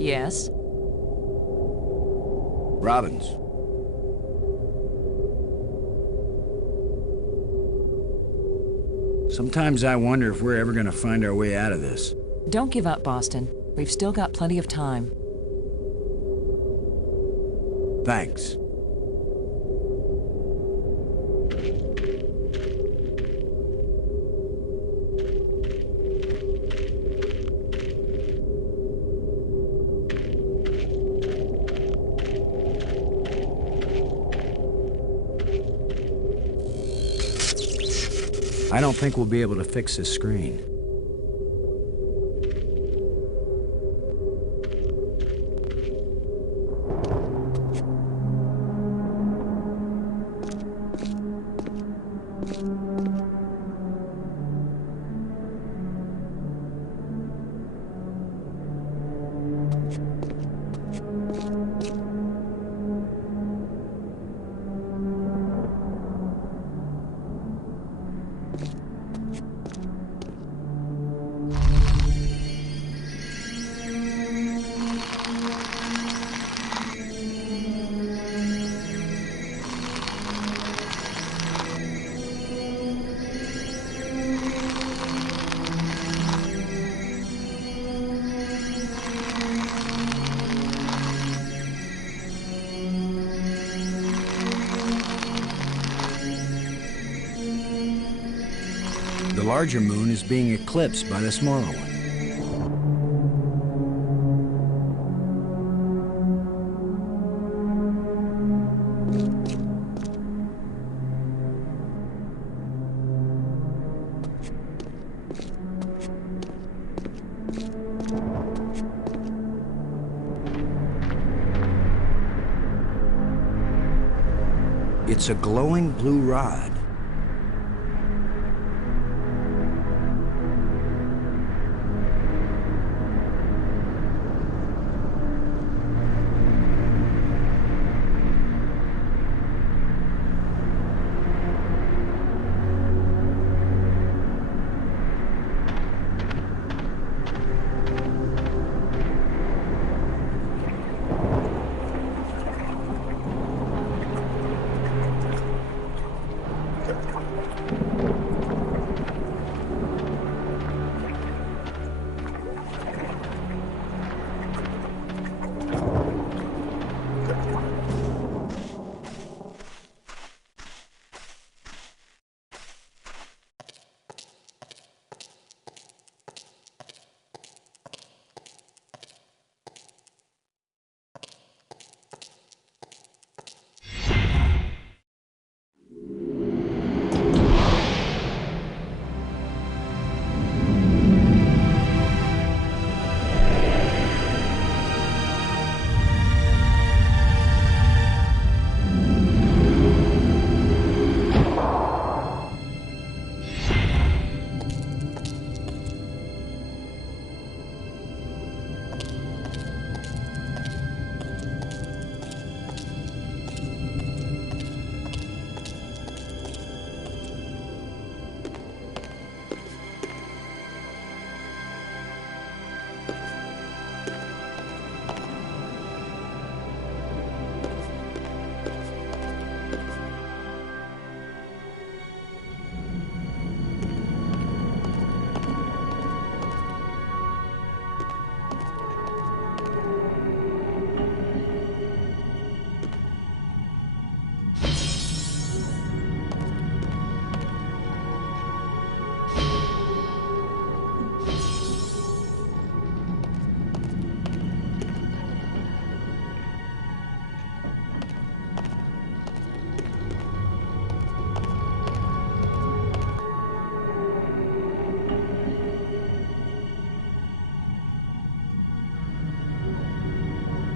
Yes? Robbins. Sometimes I wonder if we're ever gonna find our way out of this. Don't give up, Boston. We've still got plenty of time. Thanks. I don't think we'll be able to fix this screen. The larger moon is being eclipsed by the smaller one. It's a glowing blue rod.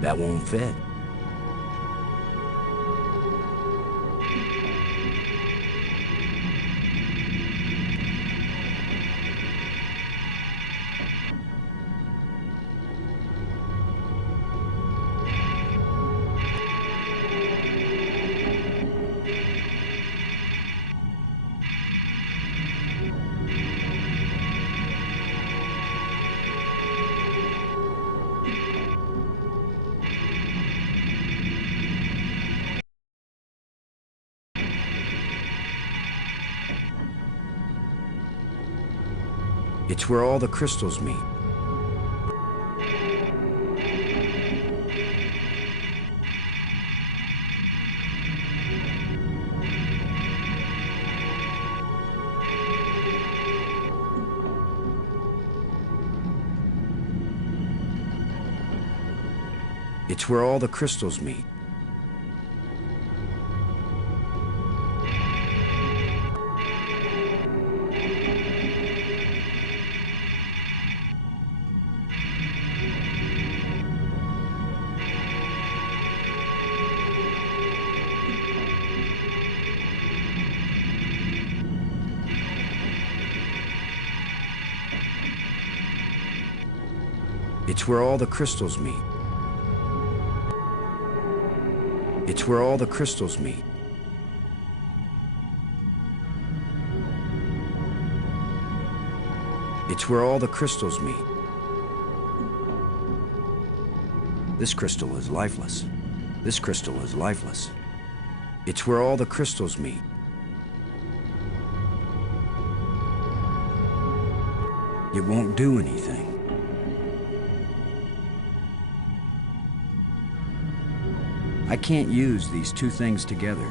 That won't fit. It's where all the crystals meet. It's where all the crystals meet. It's where all the crystals meet. It's where all the crystals meet. It's where all the crystals meet. This crystal is lifeless. This crystal is lifeless. It's where all the crystals meet. It won't do anything. I can't use these two things together.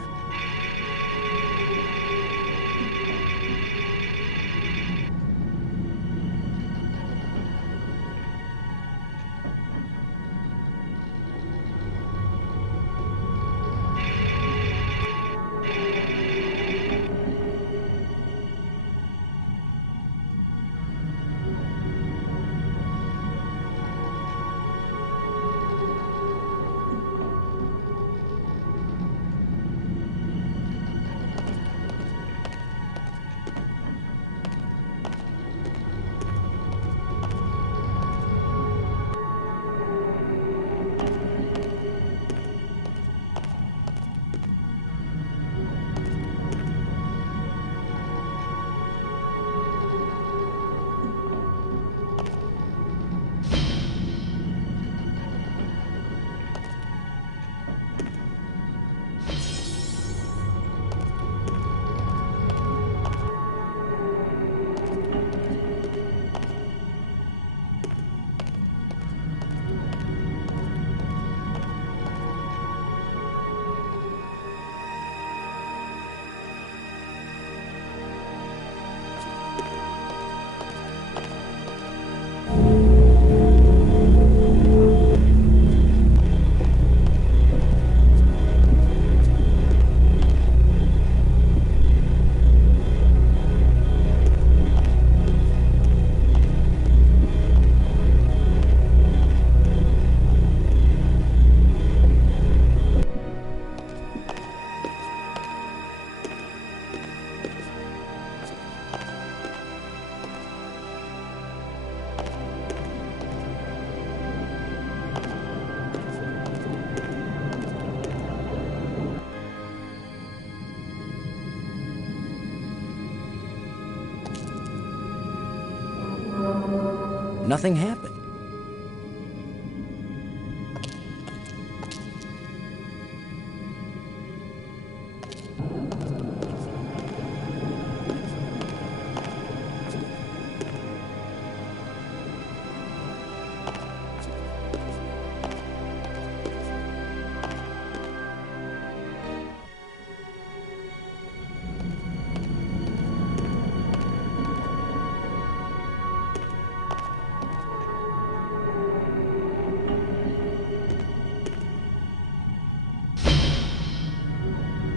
Nothing happened.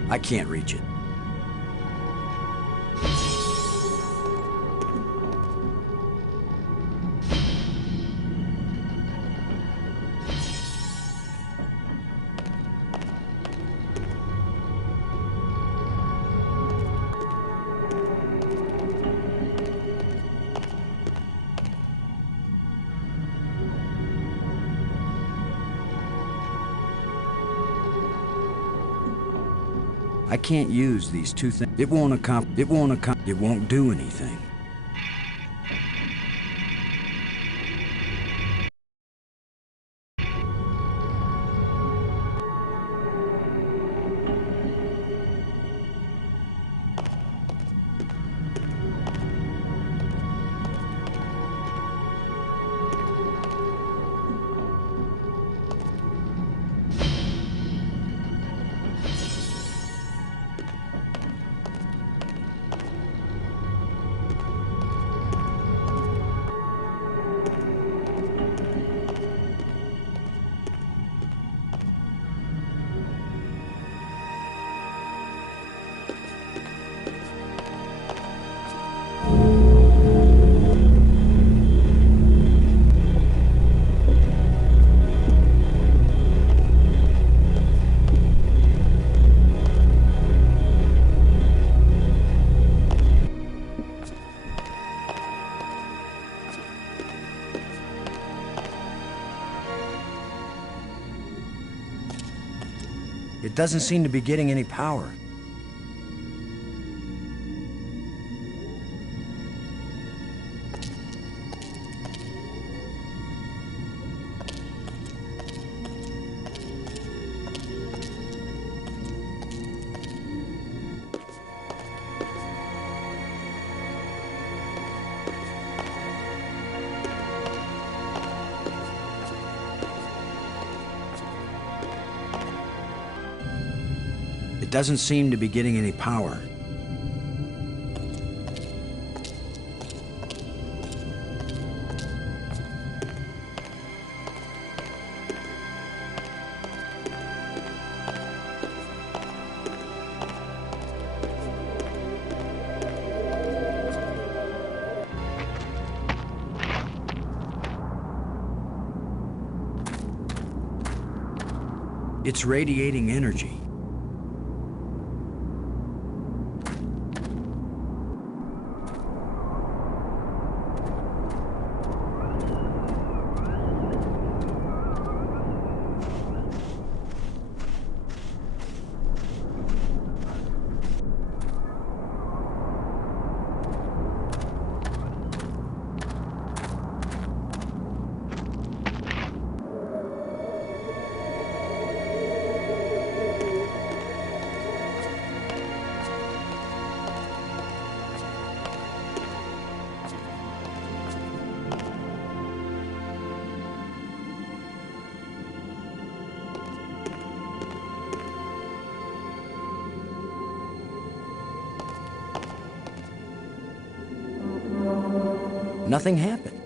I can't reach it. I can't use these two things. It won't do anything. It doesn't seem to be getting any power. It doesn't seem to be getting any power. It's radiating energy. Nothing happened.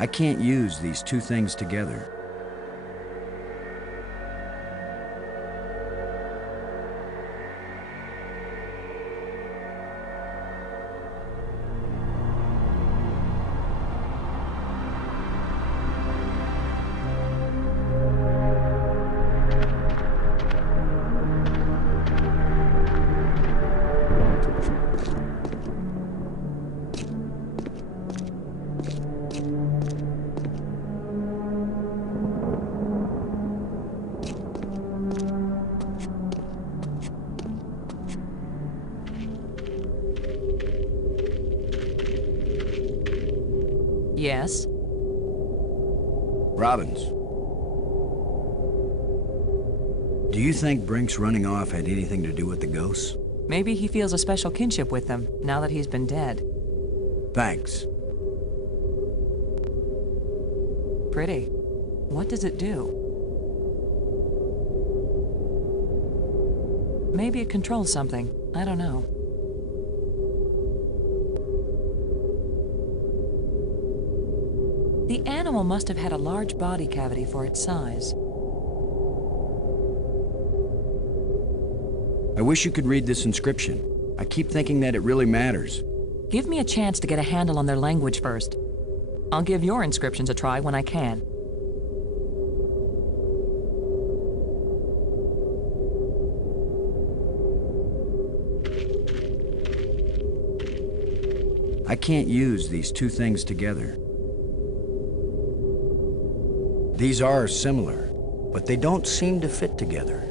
I can't use these two things together. Yes? Robbins, do you think Brink's running off had anything to do with the ghosts? Maybe he feels a special kinship with them, now that he's been dead. Thanks. Pretty. What does it do? Maybe it controls something. I don't know. The animal must have had a large body cavity for its size. I wish you could read this inscription. I keep thinking that it really matters. Give me a chance to get a handle on their language first. I'll give your inscriptions a try when I can. I can't use these two things together. These are similar, but they don't seem to fit together.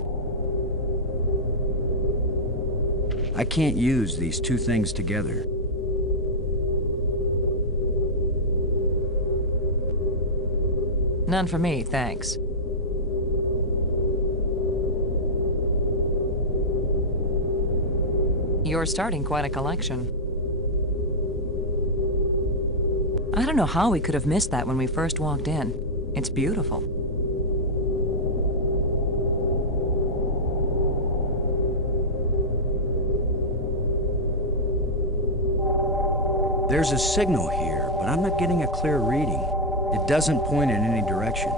I can't use these two things together. None for me, thanks. You're starting quite a collection. I don't know how we could have missed that when we first walked in. It's beautiful. There's a signal here, but I'm not getting a clear reading. It doesn't point in any direction.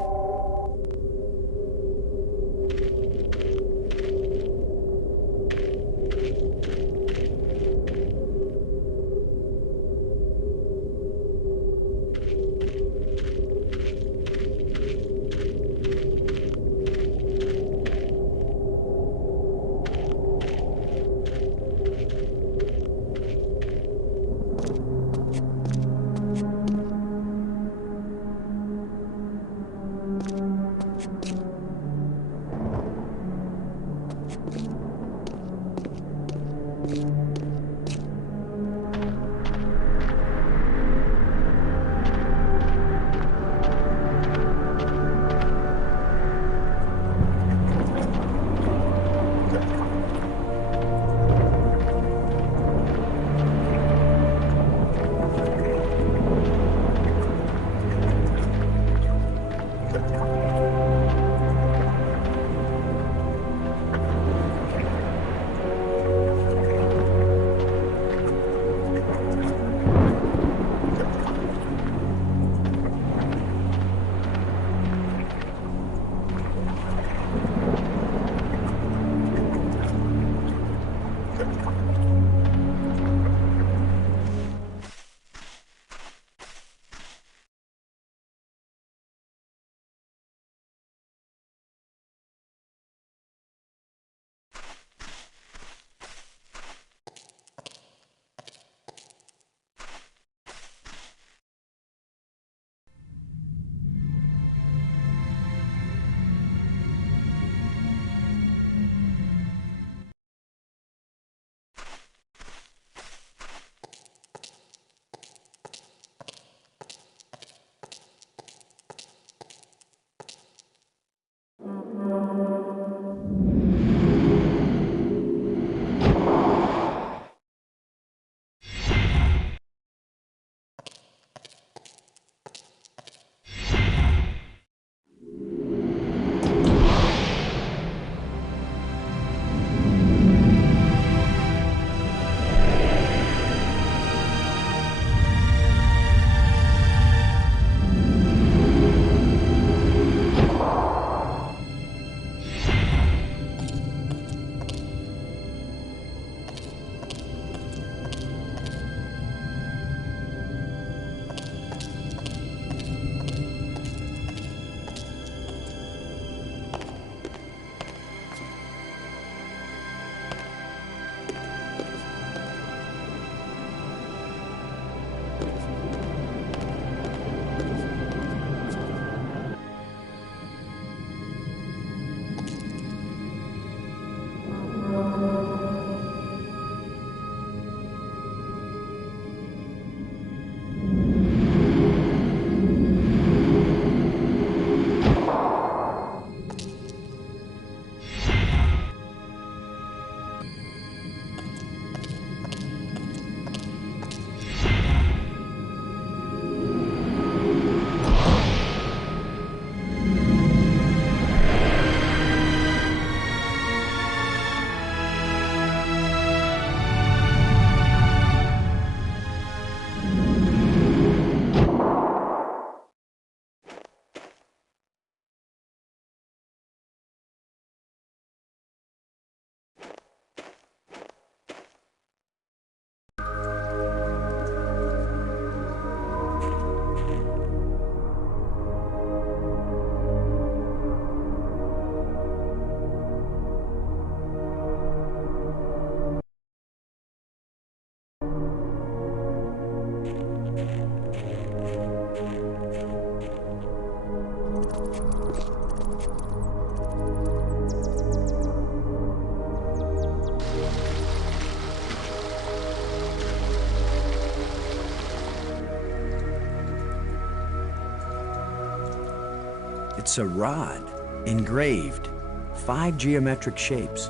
It's a rod, engraved, 5 geometric shapes.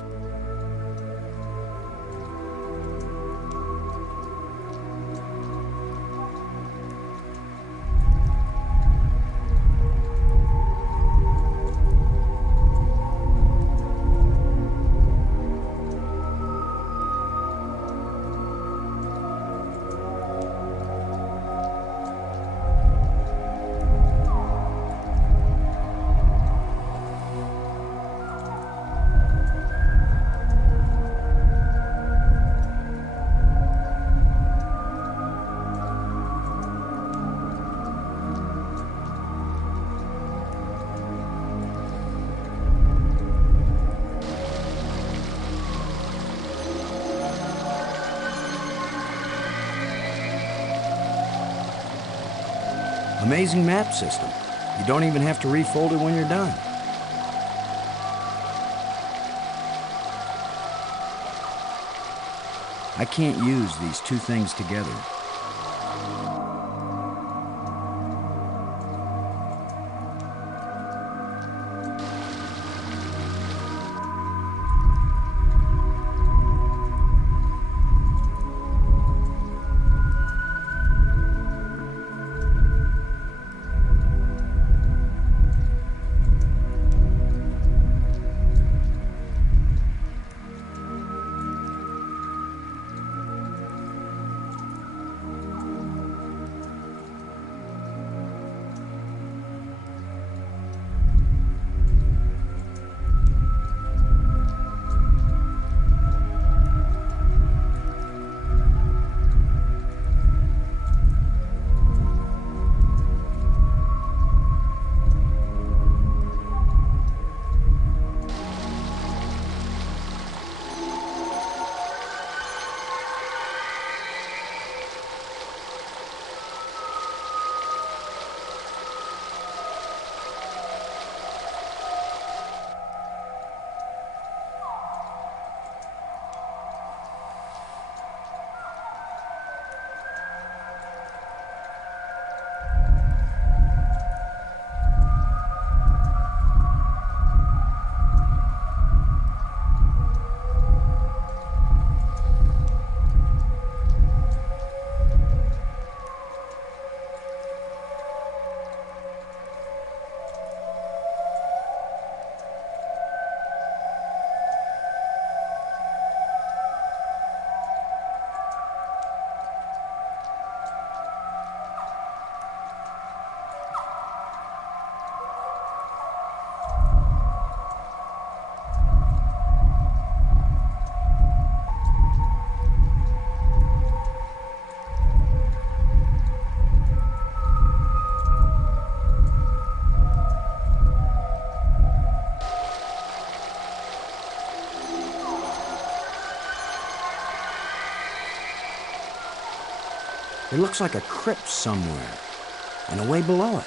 Amazing map system. You don't even have to refold it when you're done. I can't use these two things together. It looks like a crypt somewhere, and away below it.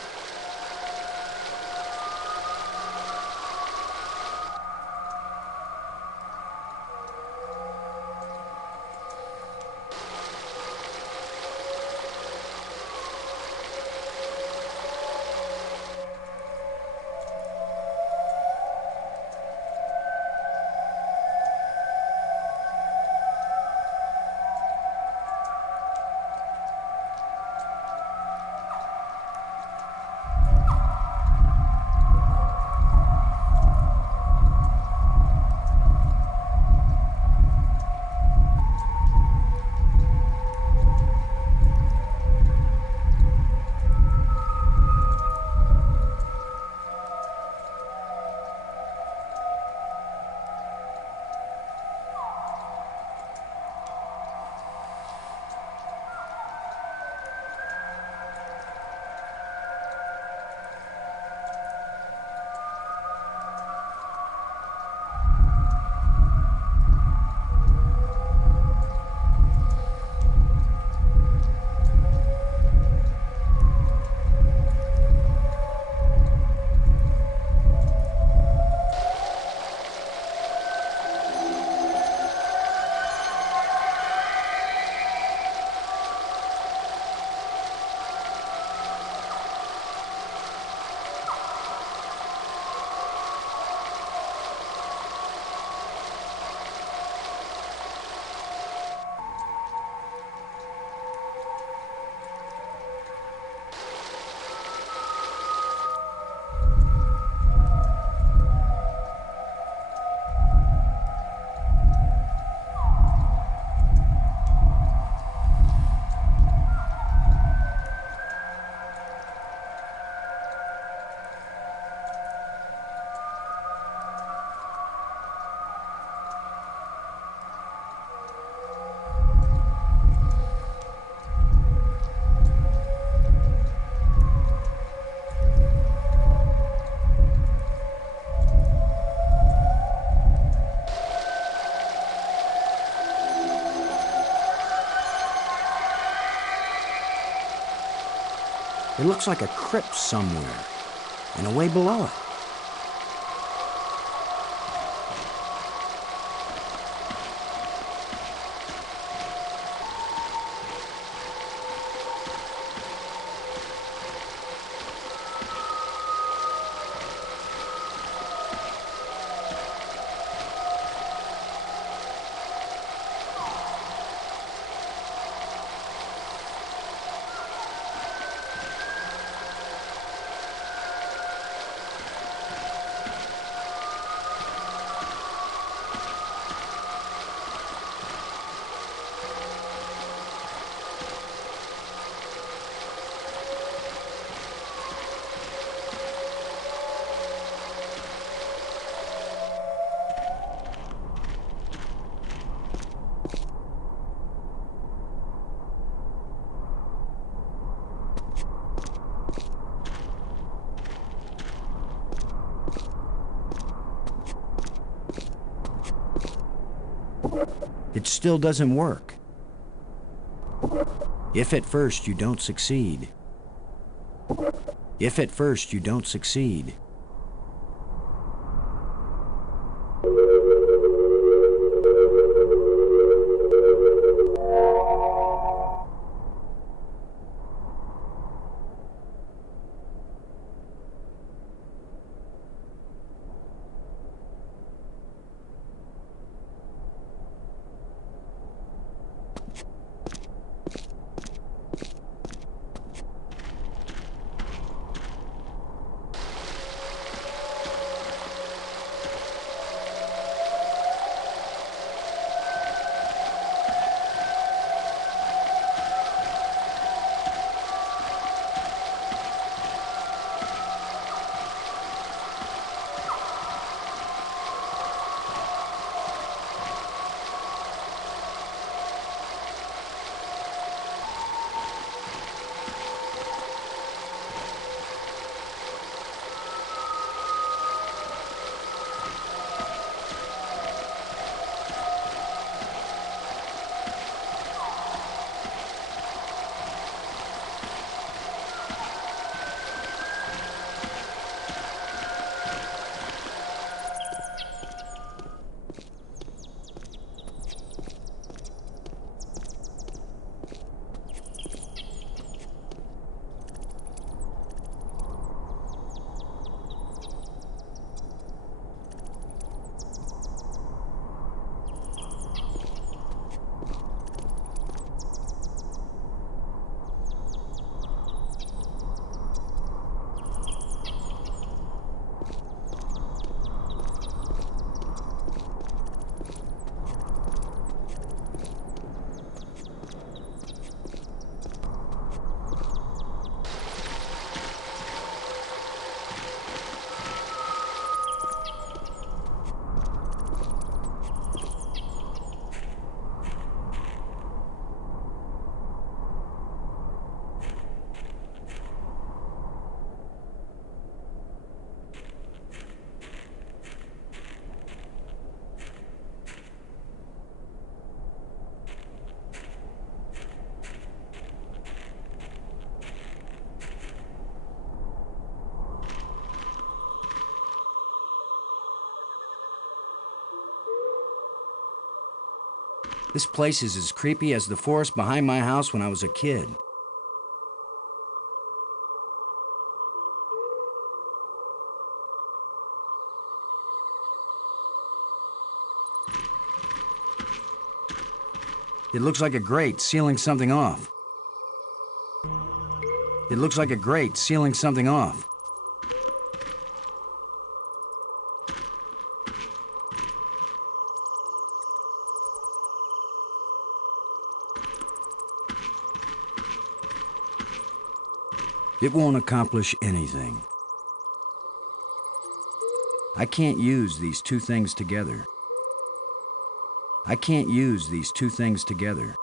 It looks like a crypt somewhere, and away below it. It still doesn't work. If at first you don't succeed. If at first you don't succeed. This place is as creepy as the forest behind my house when I was a kid. It looks like a grate sealing something off. It looks like a grate sealing something off. It won't accomplish anything. I can't use these two things together. I can't use these two things together.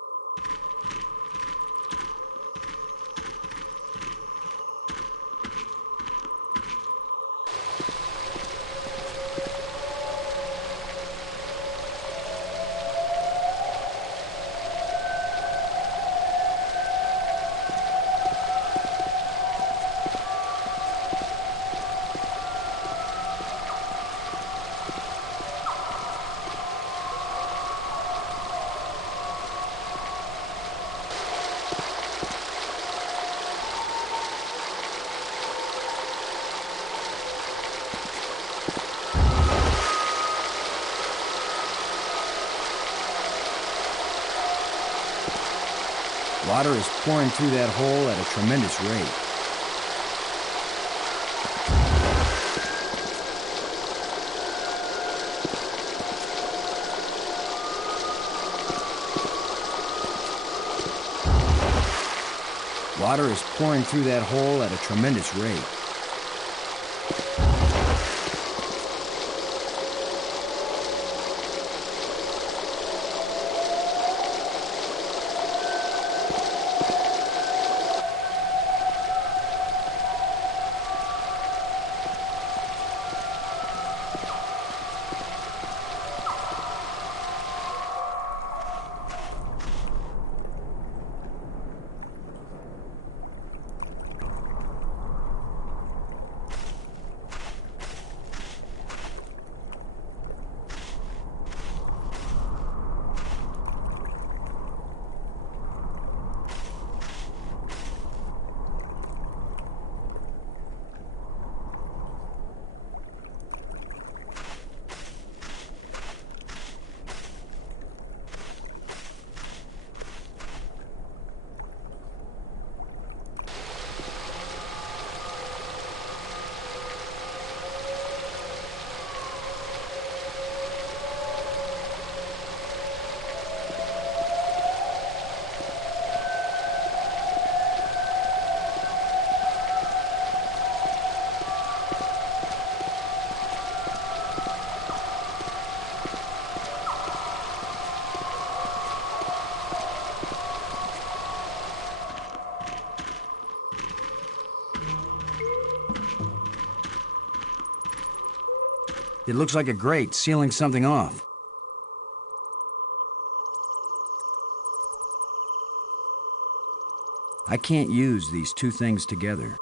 Water is pouring through that hole at a tremendous rate. Water is pouring through that hole at a tremendous rate. It looks like a grate sealing something off. I can't use these two things together.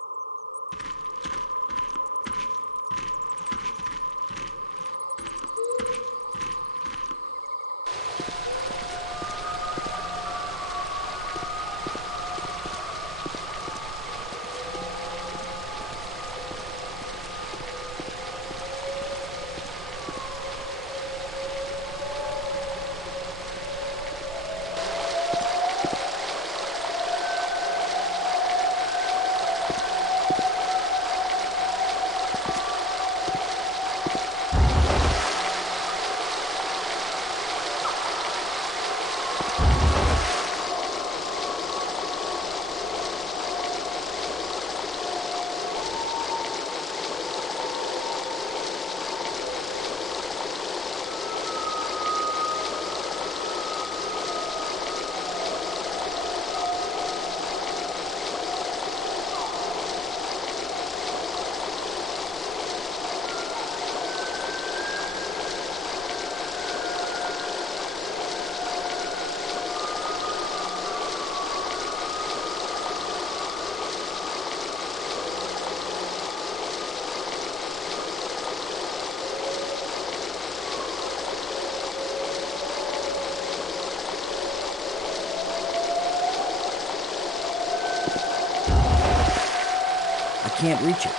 I can't reach it.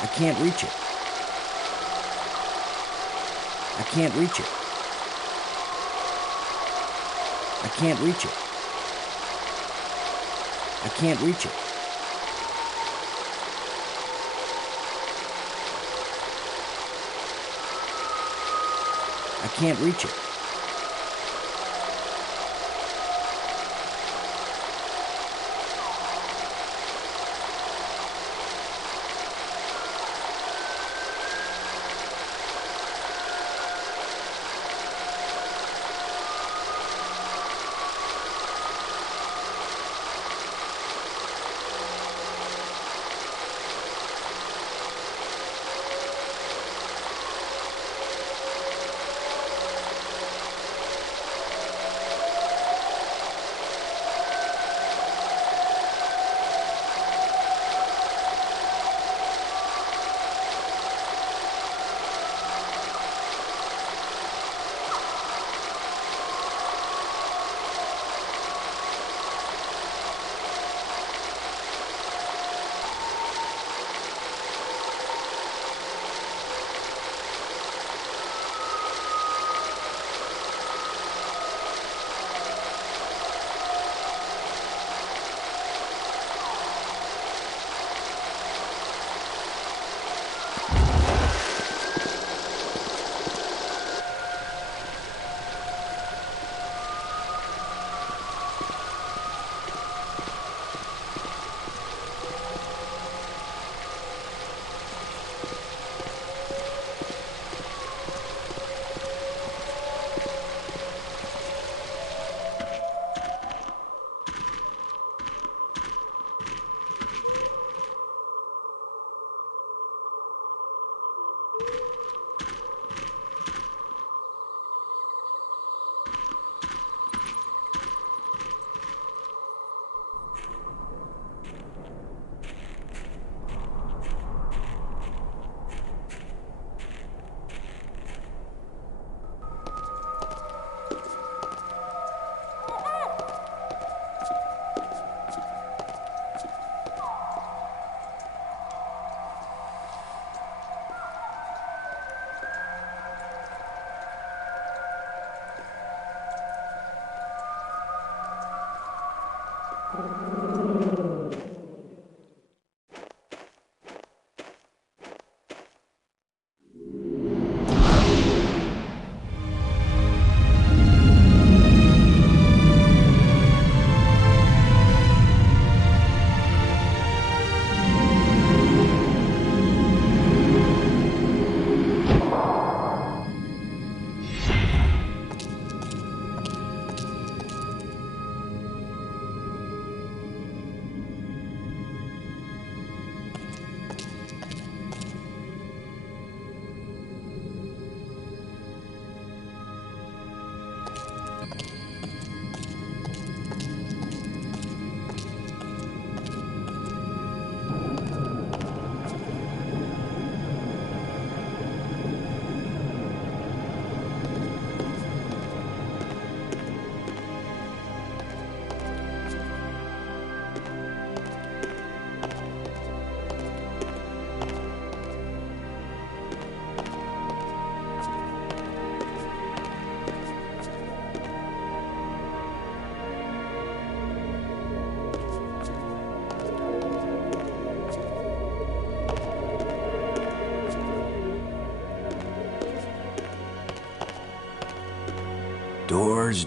I can't reach it. I can't reach it. I can't reach it. I can't reach it. I can't reach it.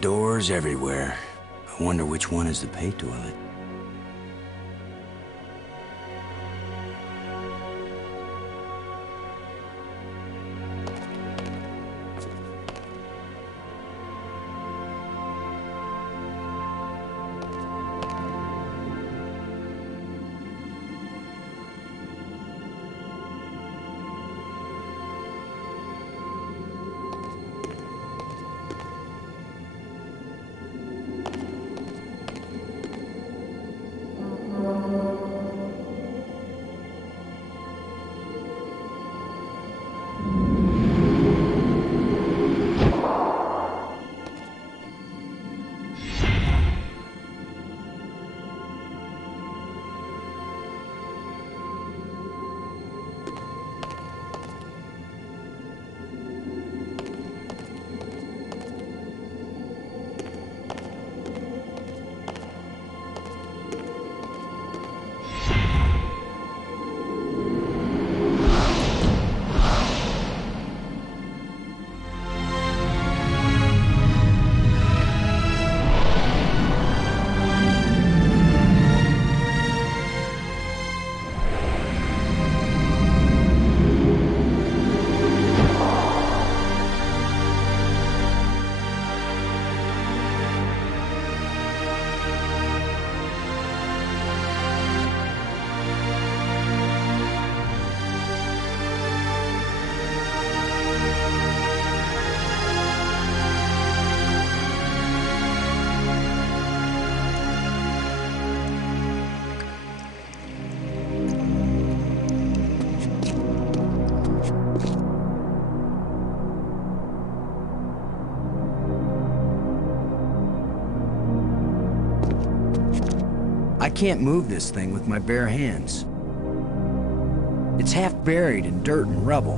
Doors everywhere. I wonder which one is the pay toilet. I can't move this thing with my bare hands. It's half buried in dirt and rubble.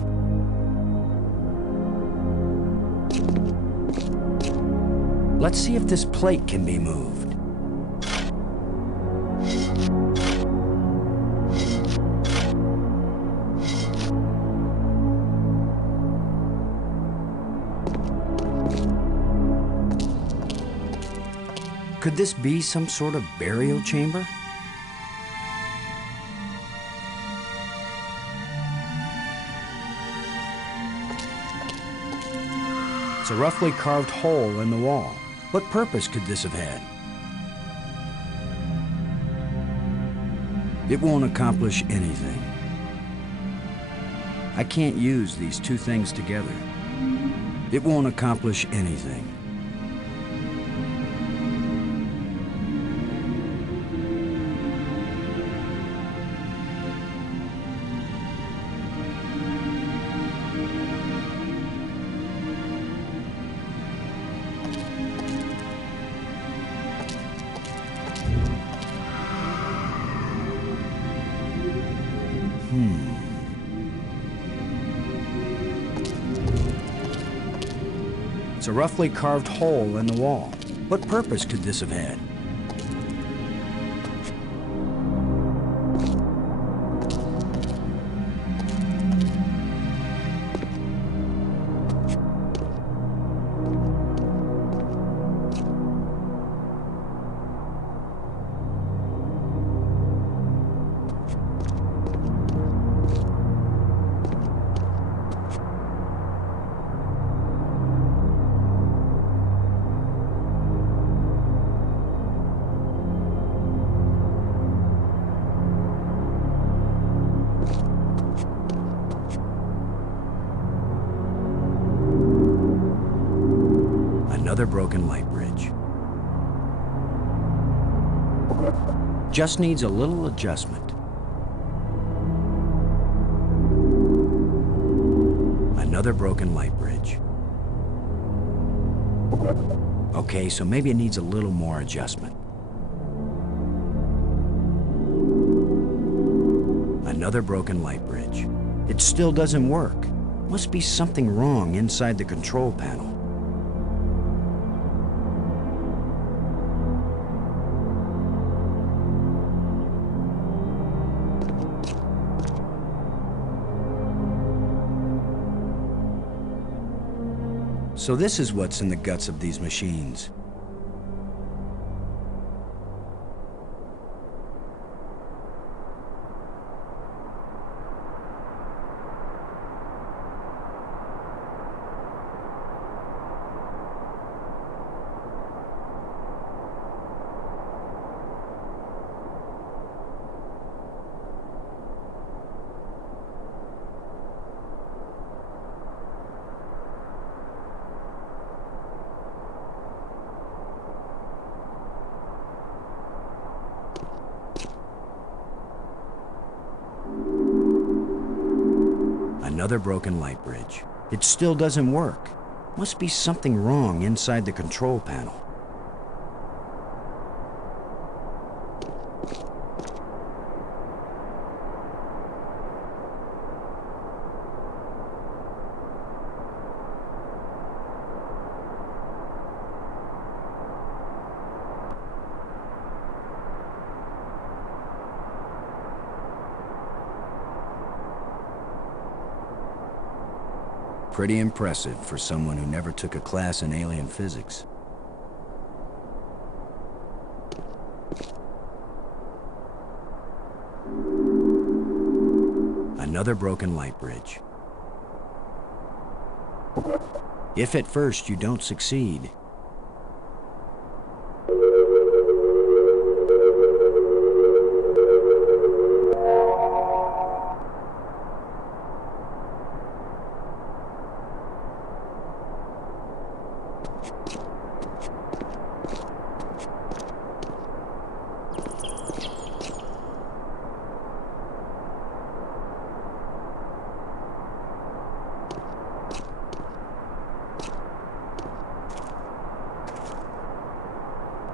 Let's see if this plate can be moved. Could this be some sort of burial chamber? It's a roughly carved hole in the wall. What purpose could this have had? It won't accomplish anything. I can't use these two things together. It won't accomplish anything. It's a roughly carved hole in the wall. What purpose could this have had? Another broken light bridge. Just needs a little adjustment. Another broken light bridge. Okay, so maybe it needs a little more adjustment. Another broken light bridge. It still doesn't work. Must be something wrong inside the control panel. So this is what's in the guts of these machines. Another broken light bridge. It still doesn't work. Must be something wrong inside the control panel. Pretty impressive for someone who never took a class in alien physics. Another broken light bridge. If at first you don't succeed,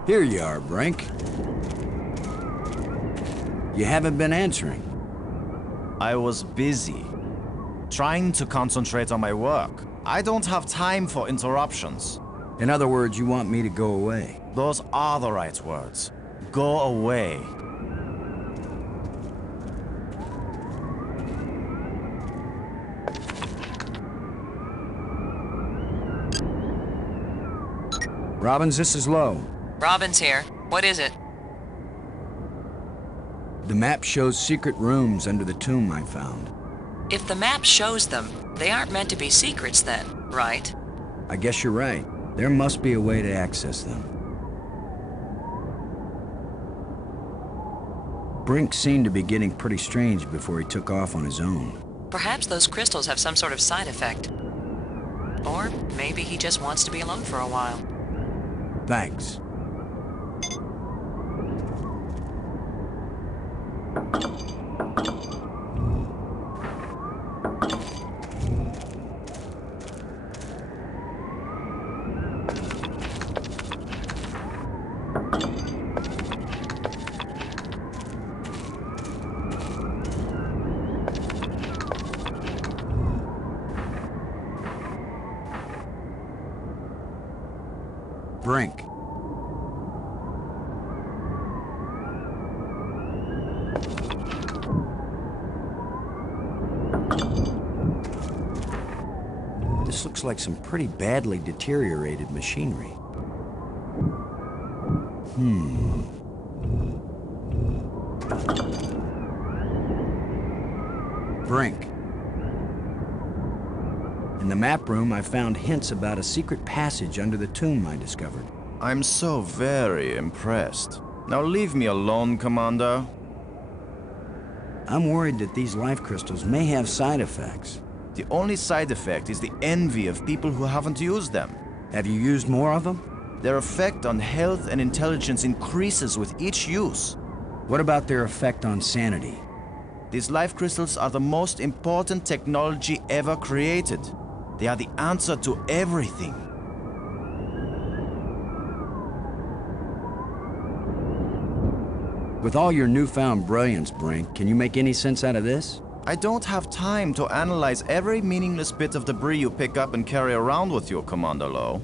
here you are, Brink. You haven't been answering. I was busy, trying to concentrate on my work. I don't have time for interruptions. In other words, you want me to go away. Those are the right words. Go away. Robbins, this is Lowe. Robbins here. What is it? The map shows secret rooms under the tomb I found. If the map shows them, they aren't meant to be secrets then, right? I guess you're right. There must be a way to access them. Brink seemed to be getting pretty strange before he took off on his own. Perhaps those crystals have some sort of side effect. Or maybe he just wants to be alone for a while. Thanks. Brink. This looks like some pretty badly deteriorated machinery. Brink. In the map room, I found hints about a secret passage under the tomb I discovered. I'm so very impressed. Now leave me alone, Commander. I'm worried that these life crystals may have side effects. The only side effect is the envy of people who haven't used them. Have you used more of them? Their effect on health and intelligence increases with each use. What about their effect on sanity? These life crystals are the most important technology ever created. They are the answer to everything. With all your newfound brilliance, Brink, can you make any sense out of this? I don't have time to analyze every meaningless bit of debris you pick up and carry around with you, Commander Lowe.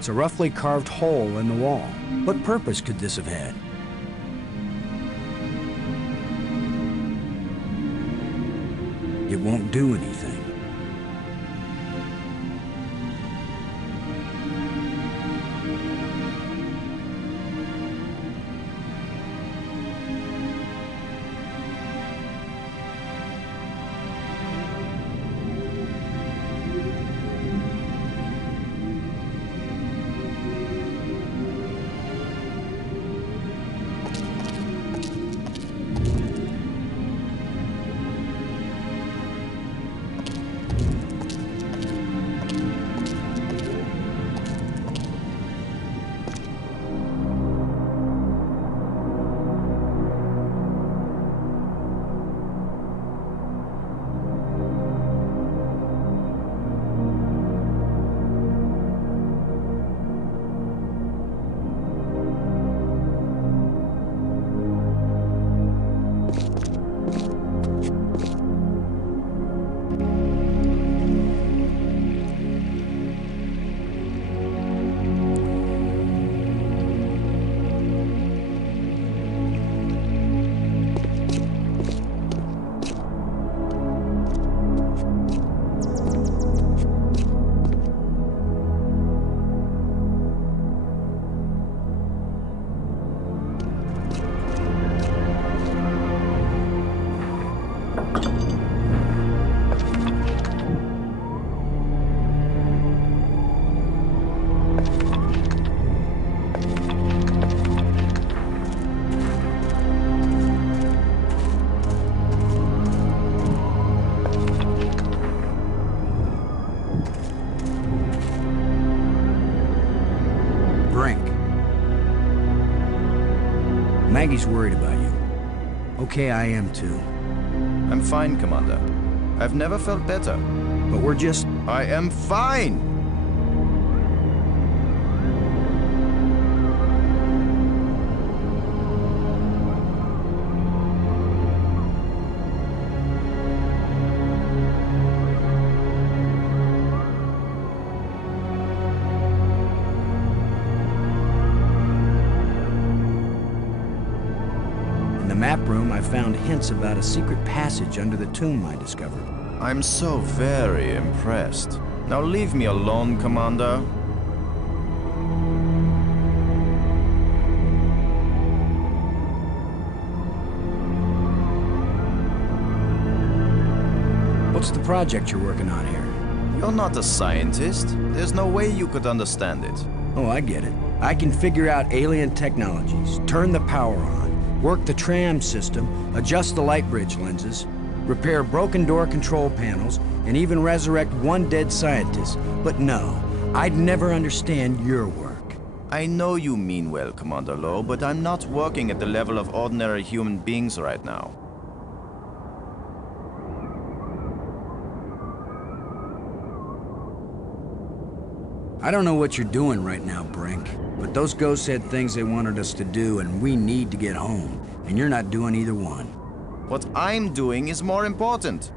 It's a roughly carved hole in the wall. What purpose could this have had? It won't do anything. Maggie's worried about you. Okay, I am too. I'm fine, Commander. I've never felt better. But we're just... I am fine! map room, I found hints about a secret passage under the tomb I discovered. I'm so very impressed. Now leave me alone, Commander. What's the project you're working on here? You're not a scientist. There's no way you could understand it. Oh, I get it. I can figure out alien technologies, turn the power on, work the tram system, adjust the light bridge lenses, repair broken door control panels, and even resurrect one dead scientist. But no, I'd never understand your work. I know you mean well, Commander Lowe, but I'm not working at the level of ordinary human beings right now. I don't know what you're doing right now, Brink, but those ghosts had things they wanted us to do, and we need to get home, and you're not doing either one. What I'm doing is more important.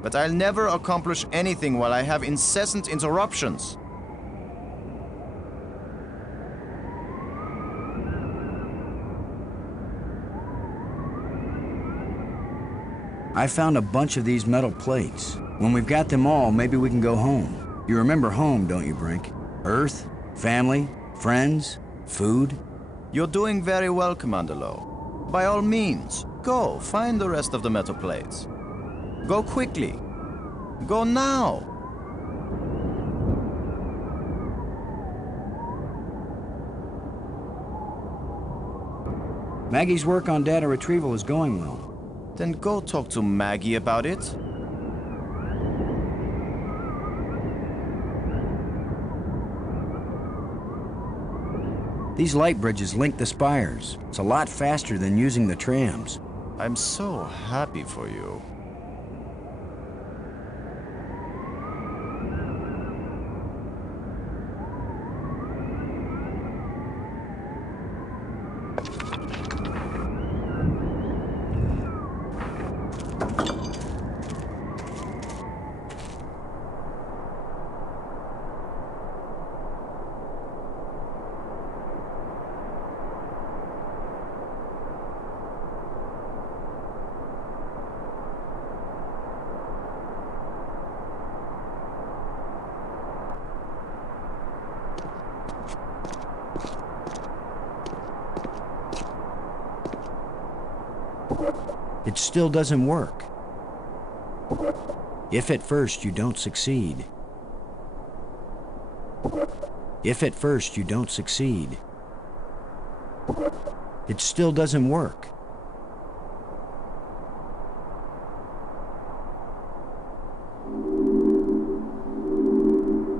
But I'll never accomplish anything while I have incessant interruptions. I found a bunch of these metal plates. When we've got them all, maybe we can go home. You remember home, don't you, Brink? Earth, family, friends, food. You're doing very well, Commander Lowe. By all means, go find the rest of the metal plates. Go quickly. Go now. Maggie's work on data retrieval is going well. Then go talk to Maggie about it. These light bridges link the spires. It's a lot faster than using the trams. I'm so happy for you. It still doesn't work. If at first you don't succeed. If at first you don't succeed. It still doesn't work.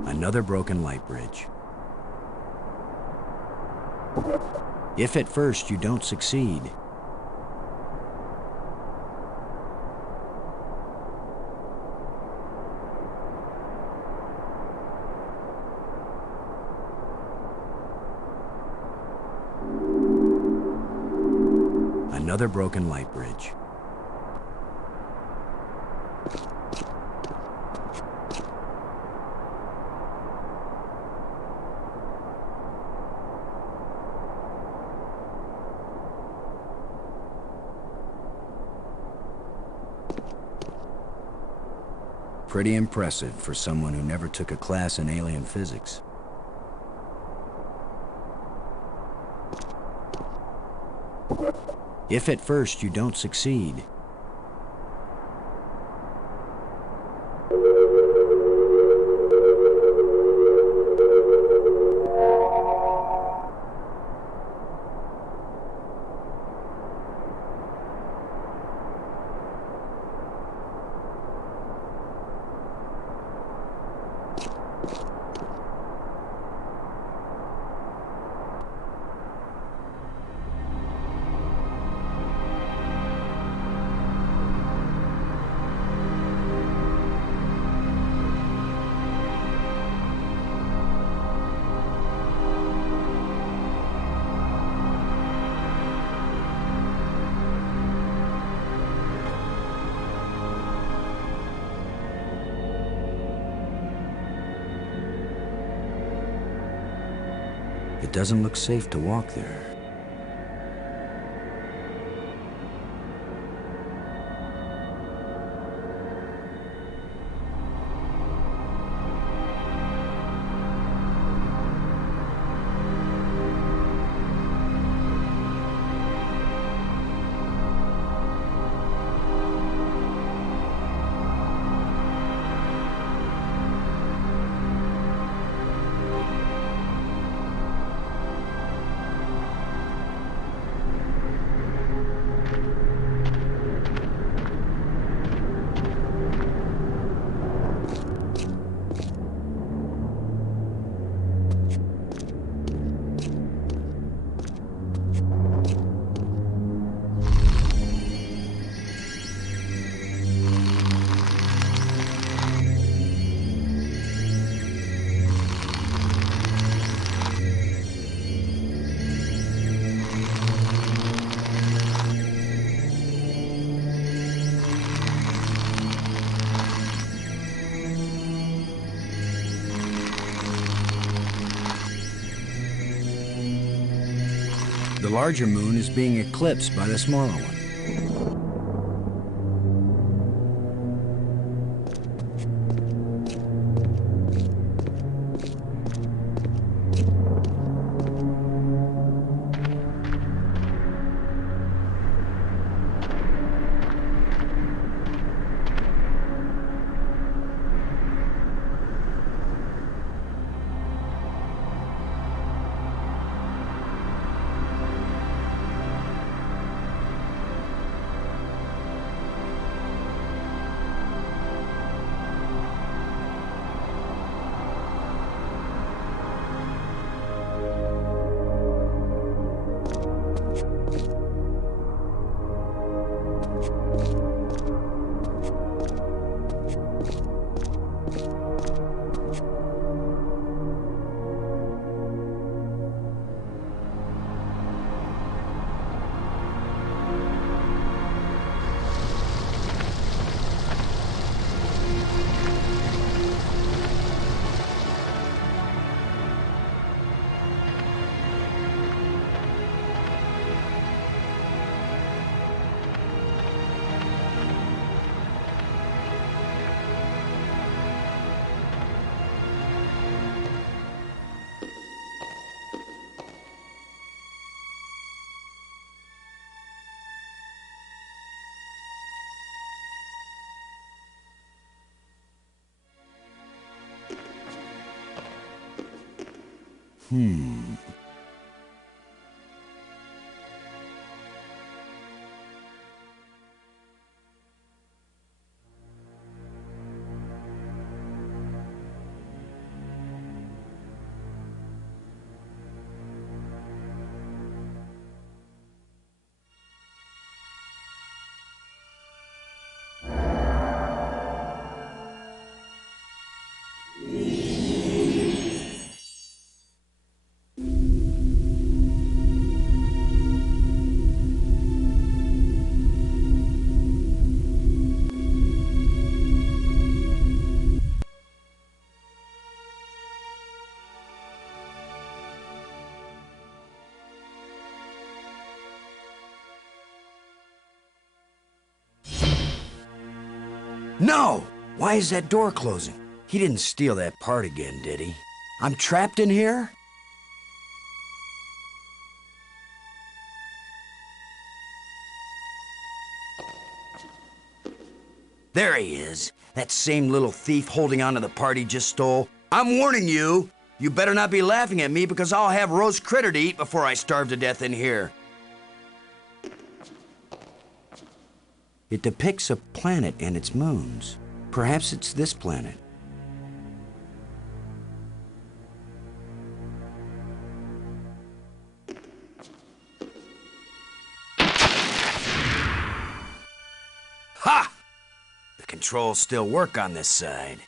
Another broken light bridge. If at first you don't succeed. Another broken light bridge. Pretty impressive for someone who never took a class in alien physics. If at first you don't succeed. It doesn't look safe to walk there. the larger moon is being eclipsed by the smaller one. No! Why is that door closing? He didn't steal that part again, did he? I'm trapped in here? There he is. That same little thief holding on to the part he just stole. I'm warning you. You better not be laughing at me because I'll have roast critter to eat before I starve to death in here. It depicts a planet and its moons. Perhaps it's this planet. Ha! The controls still work on this side.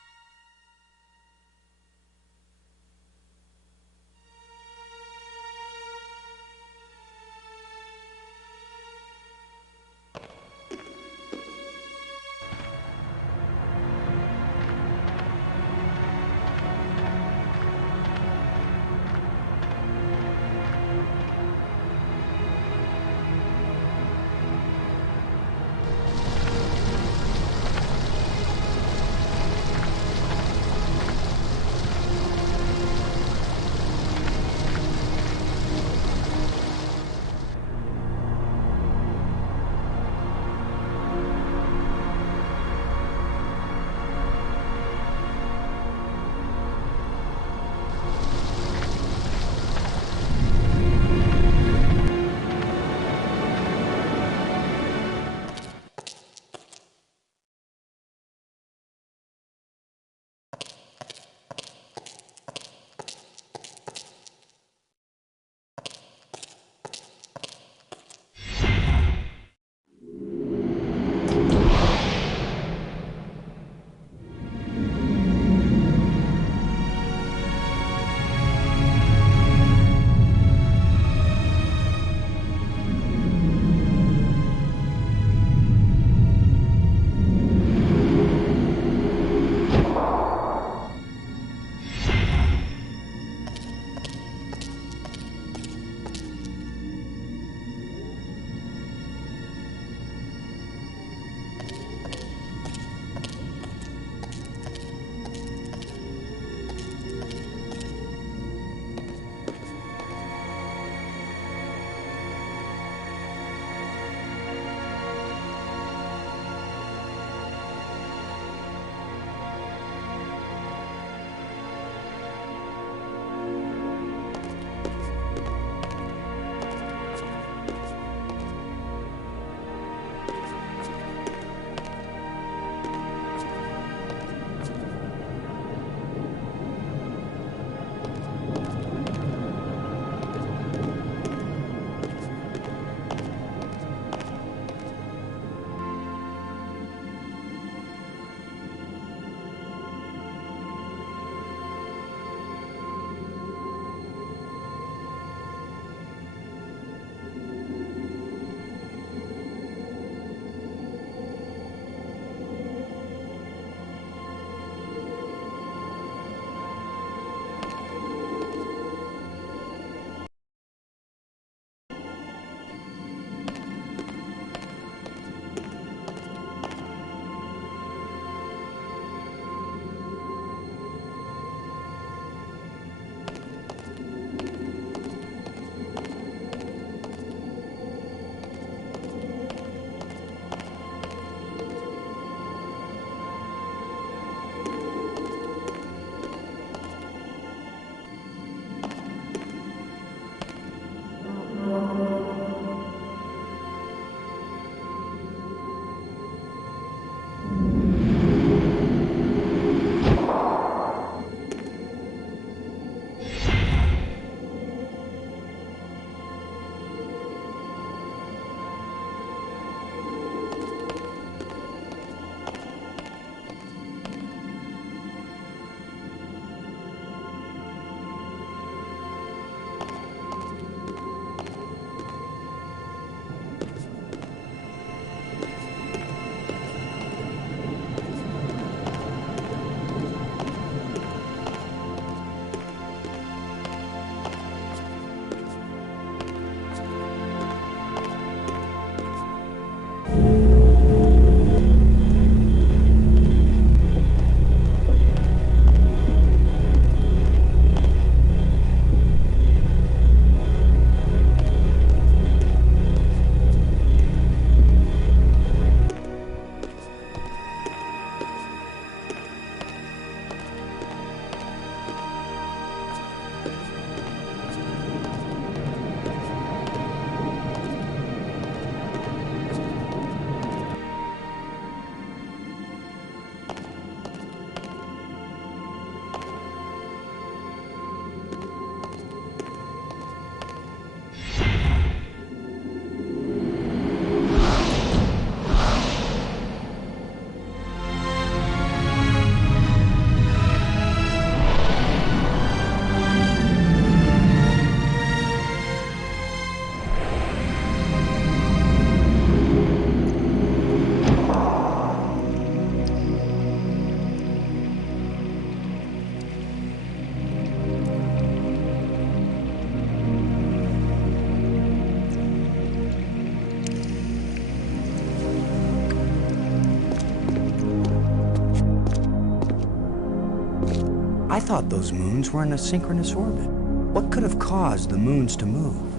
thought those moons were in a synchronous orbit. What could have caused the moons to move?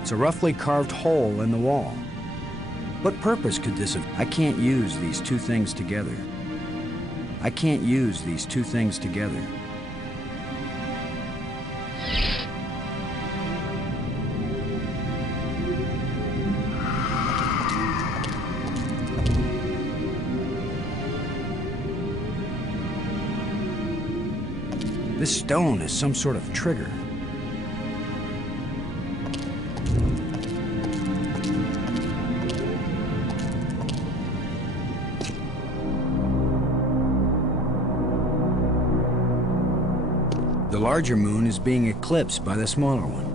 It's a roughly carved hole in the wall. What purpose could this have? I can't use these two things together. I can't use these two things together. This stone is some sort of trigger. The larger moon is being eclipsed by the smaller one.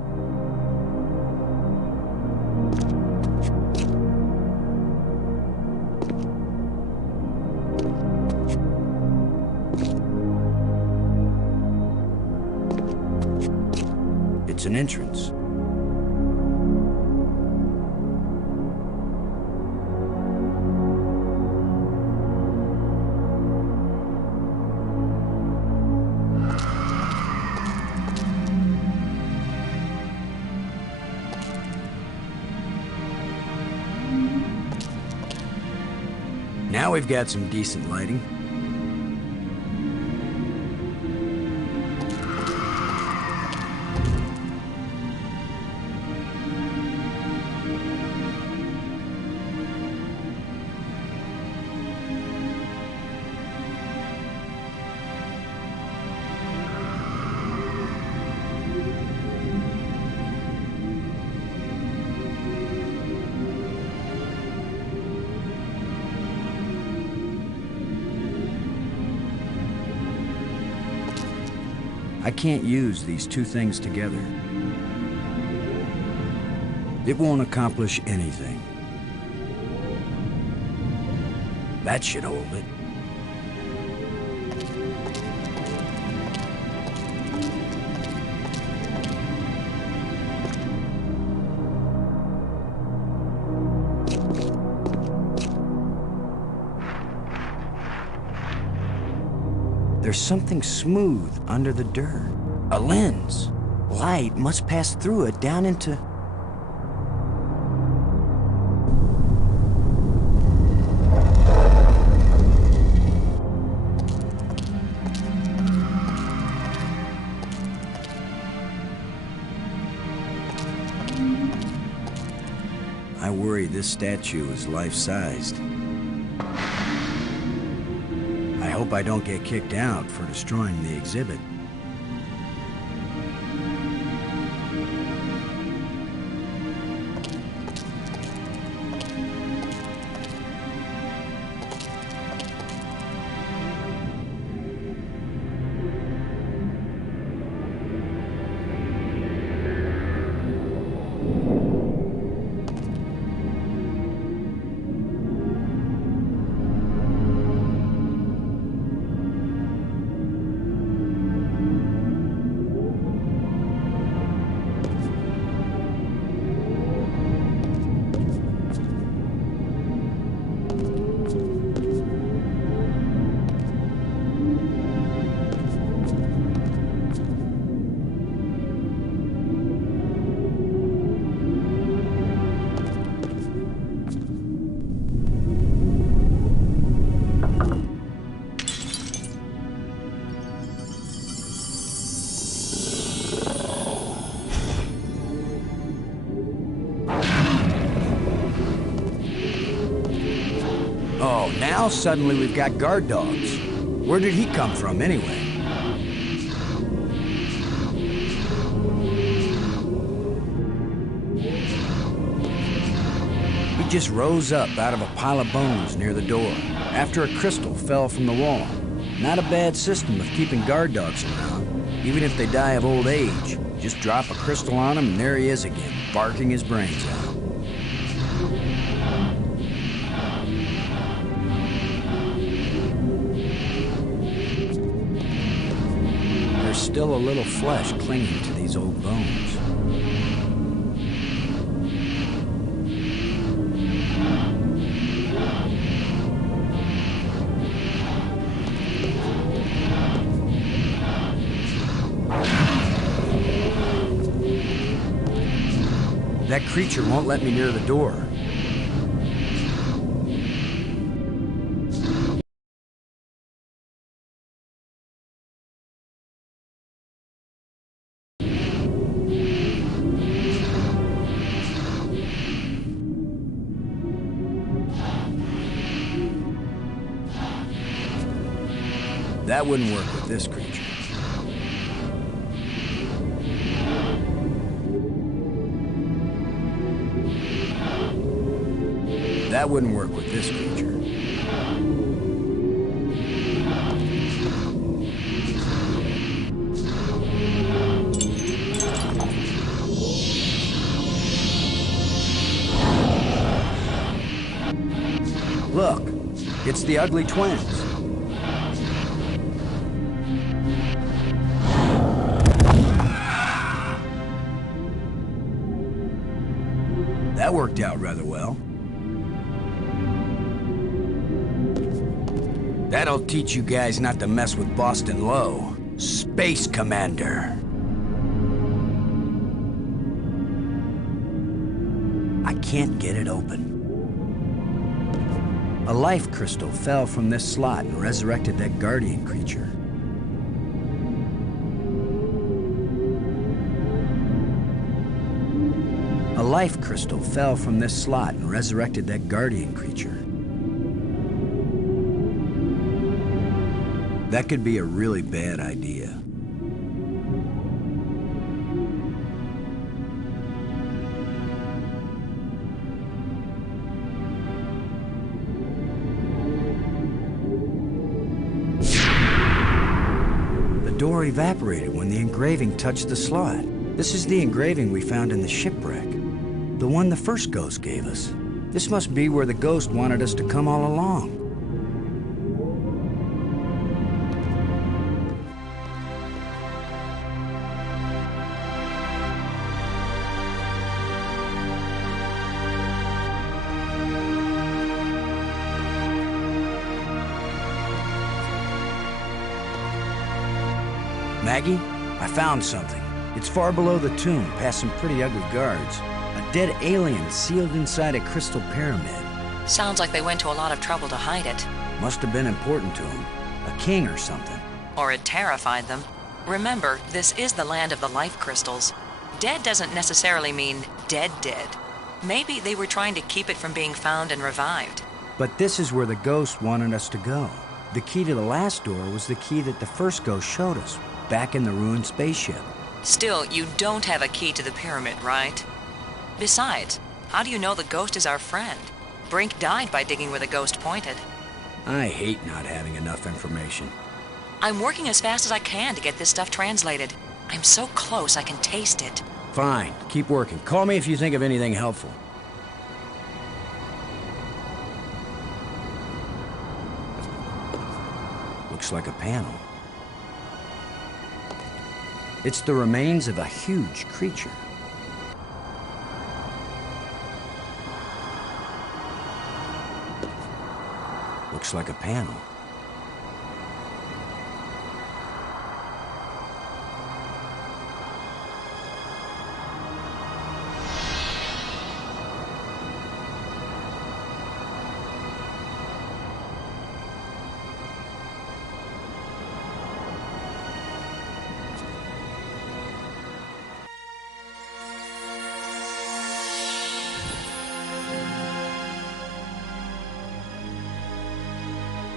It's an entrance. Now we've got some decent lighting. I can't use these two things together. It won't accomplish anything. That should hold it. There's something smooth under the dirt. A lens. Light must pass through it down into... I worry this statue is life-sized. I hope I don't get kicked out for destroying the exhibit. Oh, now suddenly we've got guard dogs. Where did he come from, anyway? He just rose up out of a pile of bones near the door, after a crystal fell from the wall. Not a bad system of keeping guard dogs around, even if they die of old age. Just drop a crystal on him and there he is again, barking his brains out. There's still a little flesh clinging to these old bones. That creature won't let me near the door. That wouldn't work with this creature. That wouldn't work with this creature. Look, it's the Ugly Twins. That worked out rather well. That'll teach you guys not to mess with Boston Low. Space Commander. I can't get it open. A life crystal fell from this slot and resurrected that guardian creature. A life crystal fell from this slot and resurrected that guardian creature. That could be a really bad idea. The door evaporated when the engraving touched the slot. This is the engraving we found in the shipwreck. The one the first ghost gave us. This must be where the ghost wanted us to come all along. Maggie, I found something. It's far below the tomb, past some pretty ugly guards. A dead alien sealed inside a crystal pyramid. Sounds like they went to a lot of trouble to hide it. Must have been important to him. A king or something. Or it terrified them. Remember, this is the land of the life crystals. Dead doesn't necessarily mean dead. Maybe they were trying to keep it from being found and revived. But this is where the ghost wanted us to go. The key to the last door was the key that the first ghost showed us, back in the ruined spaceship. Still, you don't have a key to the pyramid, right? Besides, how do you know the ghost is our friend? Brink died by digging where the ghost pointed. I hate not having enough information. I'm working as fast as I can to get this stuff translated. I'm so close I can taste it. Fine, keep working. Call me if you think of anything helpful. Looks like a panel. It's the remains of a huge creature. Looks like a panel.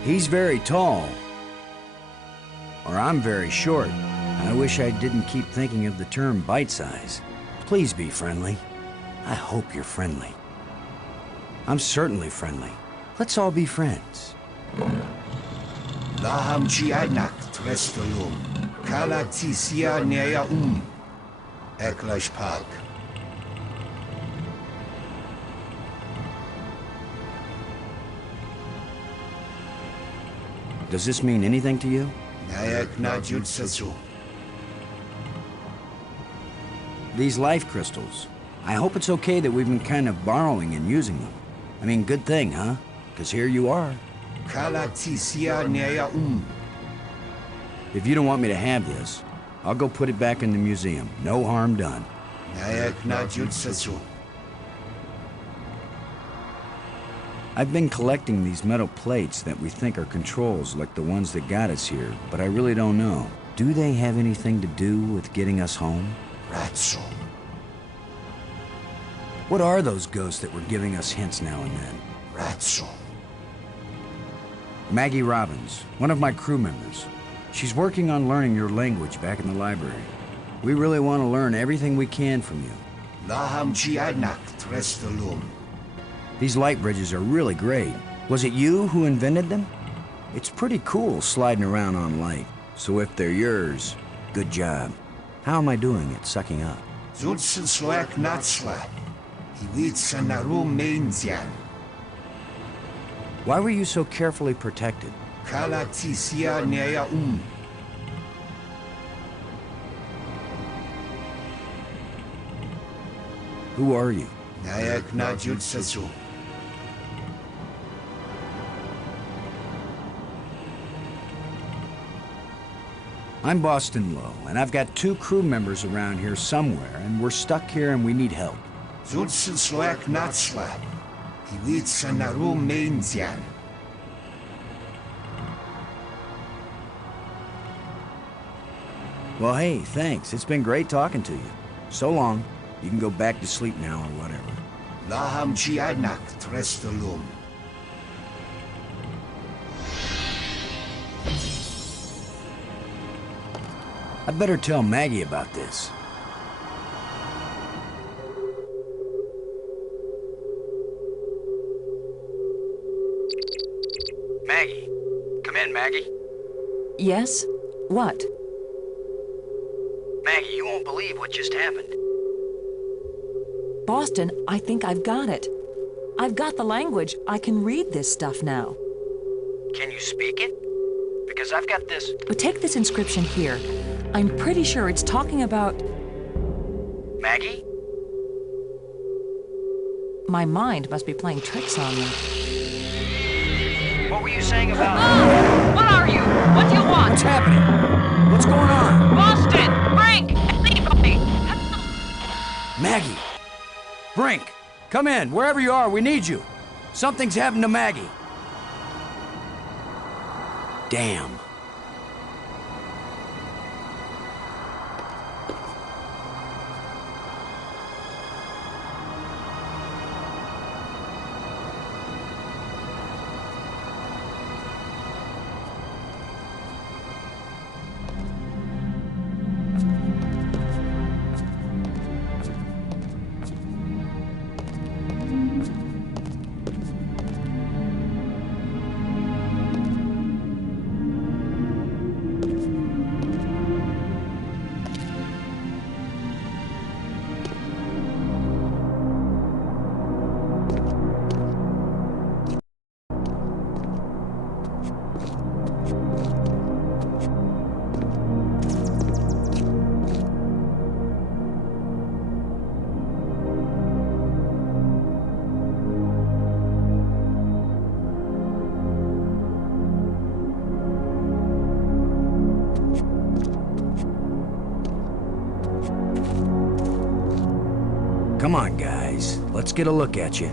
He's very tall. Or I'm very short. I wish I didn't keep thinking of the term bite size. Please be friendly. I hope you're friendly. I'm certainly friendly. Let's all be friends. Laham chianak trestolum, kalatisia nea Eklash Park. Does this mean anything to you? Nayak na jutsu. These life crystals. I hope it's okay that we've been kind of borrowing and using them. I mean, good thing, huh? Because here you are. Kalatisia neya If you don't want me to have this, I'll go put it back in the museum. No harm done. Nayak na jutsu. I've been collecting these metal plates that we think are controls like the ones that got us here, but I really don't know. Do they have anything to do with getting us home? Ratso. What are those ghosts that were giving us hints now and then? Ratso. Maggie Robbins, one of my crew members. She's working on learning your language back in the library. We really want to learn everything we can from you. Laham chianak trestolum. These light bridges are really great. Was it you who invented them? It's pretty cool sliding around on light. So if they're yours, good job. How am I doing at sucking up? Jutsu swak natswa. Iwitsa naru mainzian. Why were you so carefully protected? Kalatisia neya Who are you? Nayak na jutsu. I'm Boston Lowe, and I've got 2 crew members around here somewhere, and we're stuck here and we need help. Jutsu swak natswa. Iwitsa naru mainzian. Well, hey, thanks. It's been great talking to you. So long. You can go back to sleep now or whatever. Laham chianak trestolum. I'd better tell Maggie about this. Maggie. Come in, Maggie. Yes? What? Maggie, you won't believe what just happened. Boston, I think I've got it. I've got the language. I can read this stuff now. Can you speak it? Because I've got this... But take this inscription here. I'm pretty sure it's talking about... Maggie? My mind must be playing tricks on me. What were you saying about... What are you? What do you want? What's happening? What's going on? Boston! Brink! Anybody! Maggie! Brink! Come in, wherever you are, we need you. Something's happened to Maggie. Damn. Come on, guys. Let's get a look at you.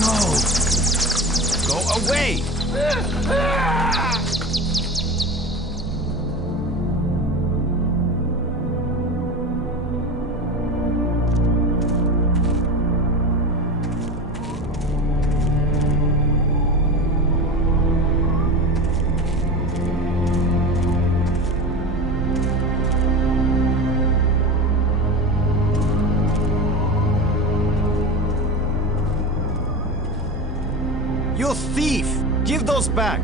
No! Go away! You thief! Give those back!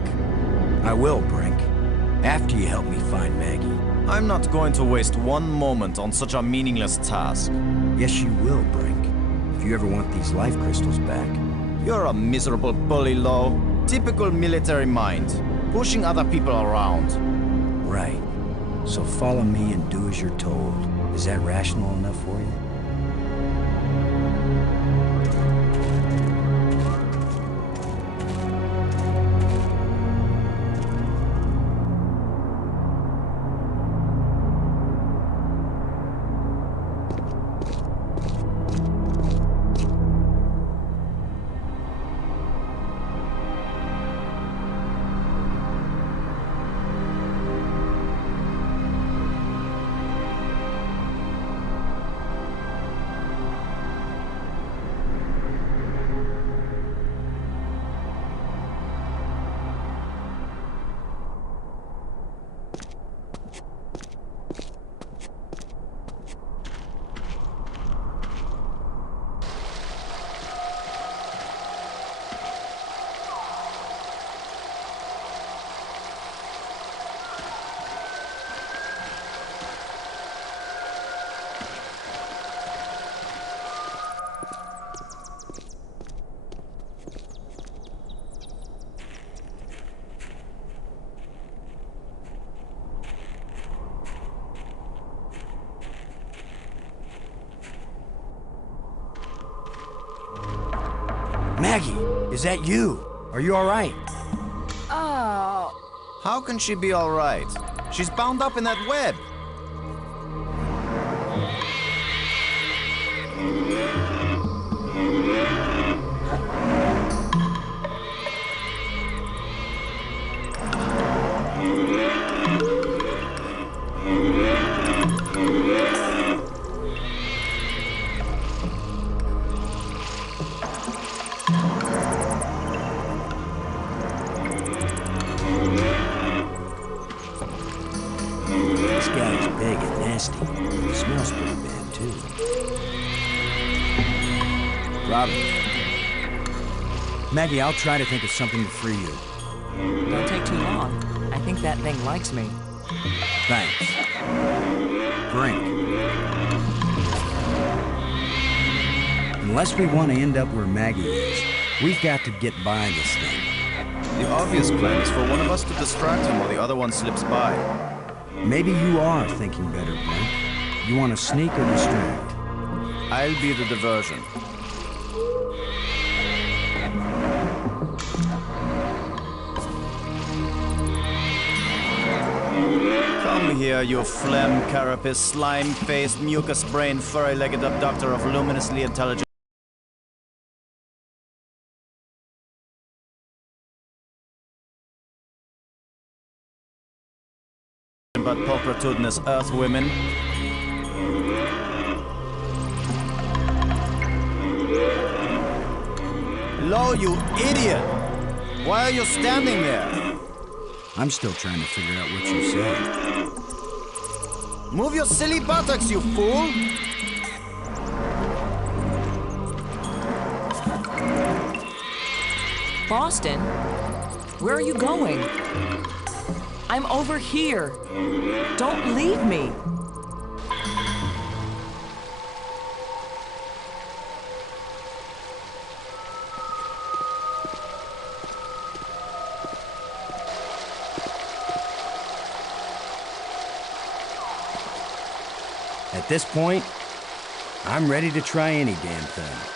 I will, Brink. After you help me find Maggie. I'm not going to waste one moment on such a meaningless task. Yes, you will, Brink. If you ever want these life crystals back. You're a miserable bully, Lo. Typical military mind. Pushing other people around. Right. So follow me and do as you're told. Is that rational enough for you? Maggie, is that you? Are you all right? Oh. How can she be all right? She's bound up in that web. This guy's big and nasty. He smells pretty bad, too. Robin. Maggie, I'll try to think of something to free you. Don't take too long. I think that thing likes me. Thanks. Brink. Unless we want to end up where Maggie is, we've got to get by this thing. The obvious plan is for one of us to distract him while the other one slips by. Maybe you are thinking better, Brink. You want to sneak or distract? I'll be the diversion. Come here, you phlegm carapace, slime-faced, mucus-brained, furry-legged abductor of luminously intelligent. But pulchritudinous earth women. Lo, you idiot! Why are you standing there? I'm still trying to figure out what you said. Move your silly buttocks, you fool! Boston? Where are you going? I'm over here. Don't leave me. At this point, I'm ready to try any damn thing.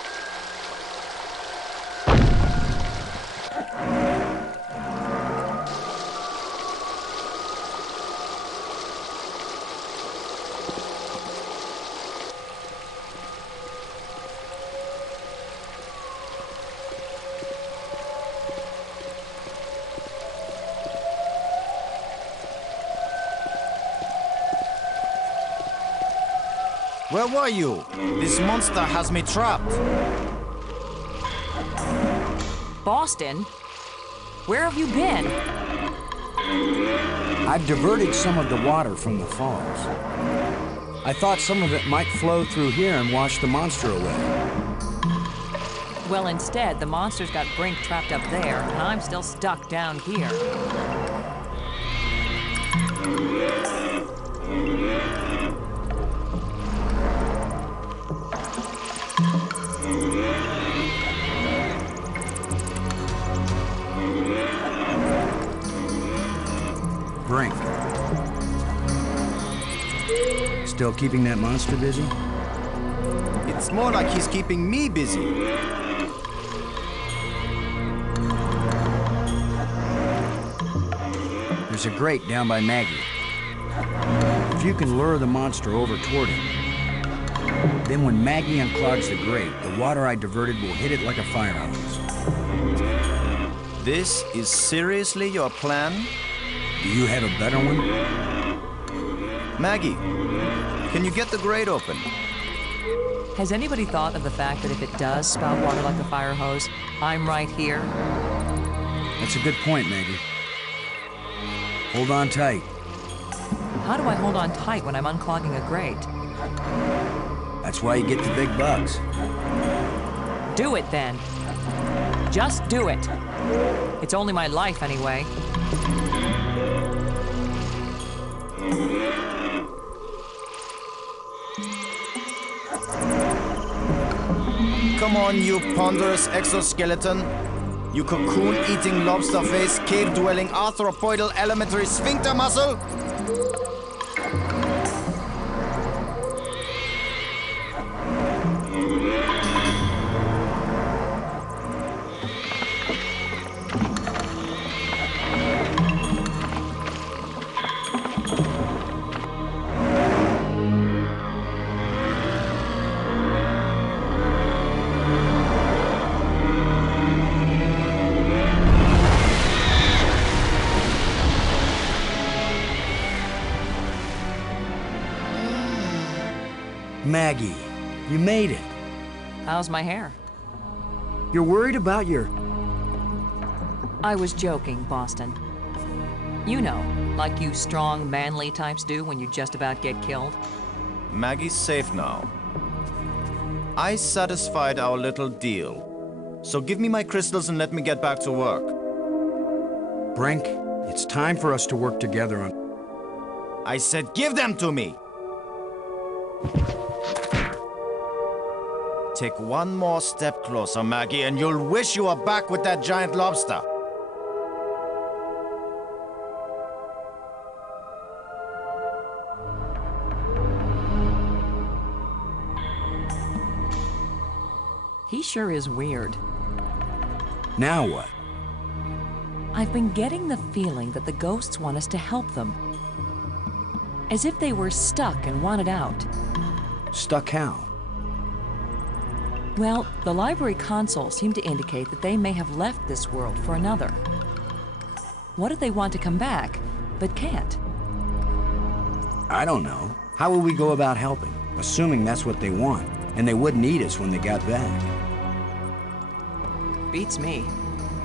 Where were you? This monster has me trapped. Boston? Where have you been? I've diverted some of the water from the falls. I thought some of it might flow through here and wash the monster away. Well, instead, the monster's got Brink trapped up there, and I'm still stuck down here. Brink. Still keeping that monster busy? It's more like he's keeping me busy. There's a grate down by Maggie. If you can lure the monster over toward him, then when Maggie unclogs the grate, the water I diverted will hit it like a fire hose. This is seriously your plan? Do you have a better one? Maggie, can you get the grate open? Has anybody thought of the fact that if it does spout water like a fire hose, I'm right here? That's a good point, Maggie. Hold on tight. How do I hold on tight when I'm unclogging a grate? That's why you get the big bucks. Do it then. Just do it. It's only my life anyway. Come on, you ponderous exoskeleton. You cocoon-eating lobster face, cave-dwelling arthropoidal elementary sphincter muscle. Maggie, you made it. How's my hair? You're worried about your... I was joking, Boston. You know, like you strong, manly types do when you just about get killed. Maggie's safe now. I satisfied our little deal. So give me my crystals and let me get back to work. Brink, it's time for us to work together on... I said give them to me! Take one more step closer, Maggie, and you'll wish you were back with that giant lobster. He sure is weird. Now what? I've been getting the feeling that the ghosts want us to help them. As if they were stuck and wanted out. Stuck how? Well, the library consoles seem to indicate that they may have left this world for another. What if they want to come back, but can't? I don't know. How will we go about helping? Assuming that's what they want, and they wouldn't eat us when they got back. Beats me.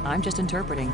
I'm just interpreting.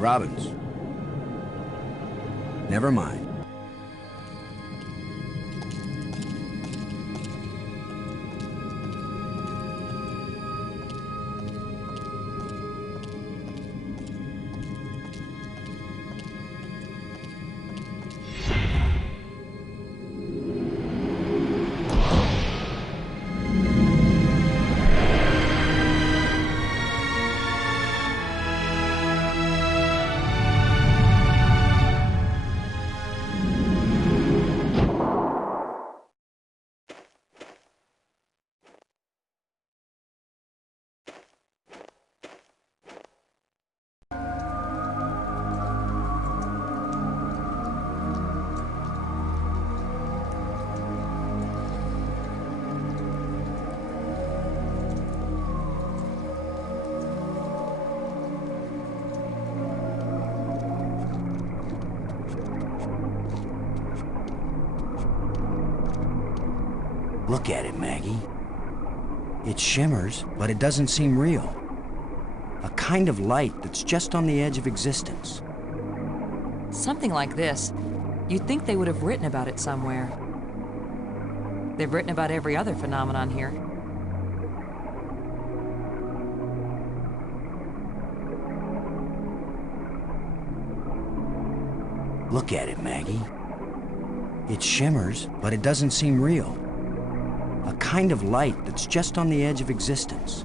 Robbins. Never mind. Look at it, Maggie. It shimmers, but it doesn't seem real. A kind of light that's just on the edge of existence. Something like this. You'd think they would have written about it somewhere. They've written about every other phenomenon here. Look at it, Maggie. It shimmers, but it doesn't seem real. A kind of light that's just on the edge of existence.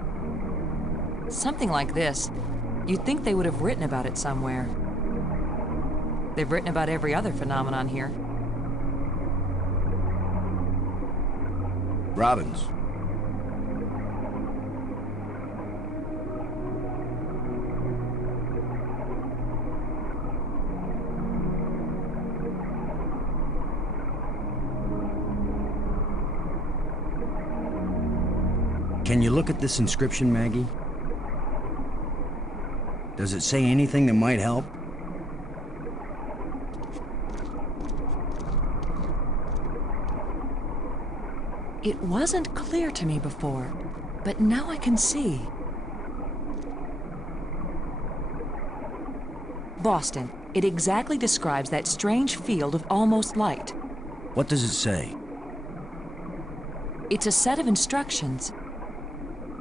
Something like this. You'd think they would have written about it somewhere. They've written about every other phenomenon here. Robbins. Can you look at this inscription, Maggie? Does it say anything that might help? It wasn't clear to me before, but now I can see. Boston. It exactly describes that strange field of almost light. What does it say? It's a set of instructions.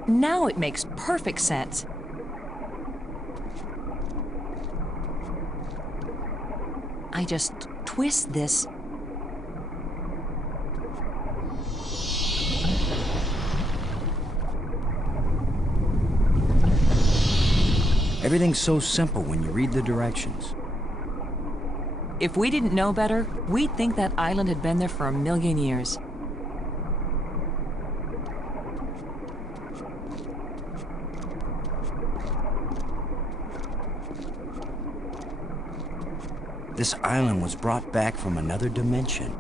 Now it makes perfect sense. I just twist this. Everything's so simple when you read the directions. If we didn't know better, we'd think that island had been there for 1,000,000 years. This island was brought back from another dimension.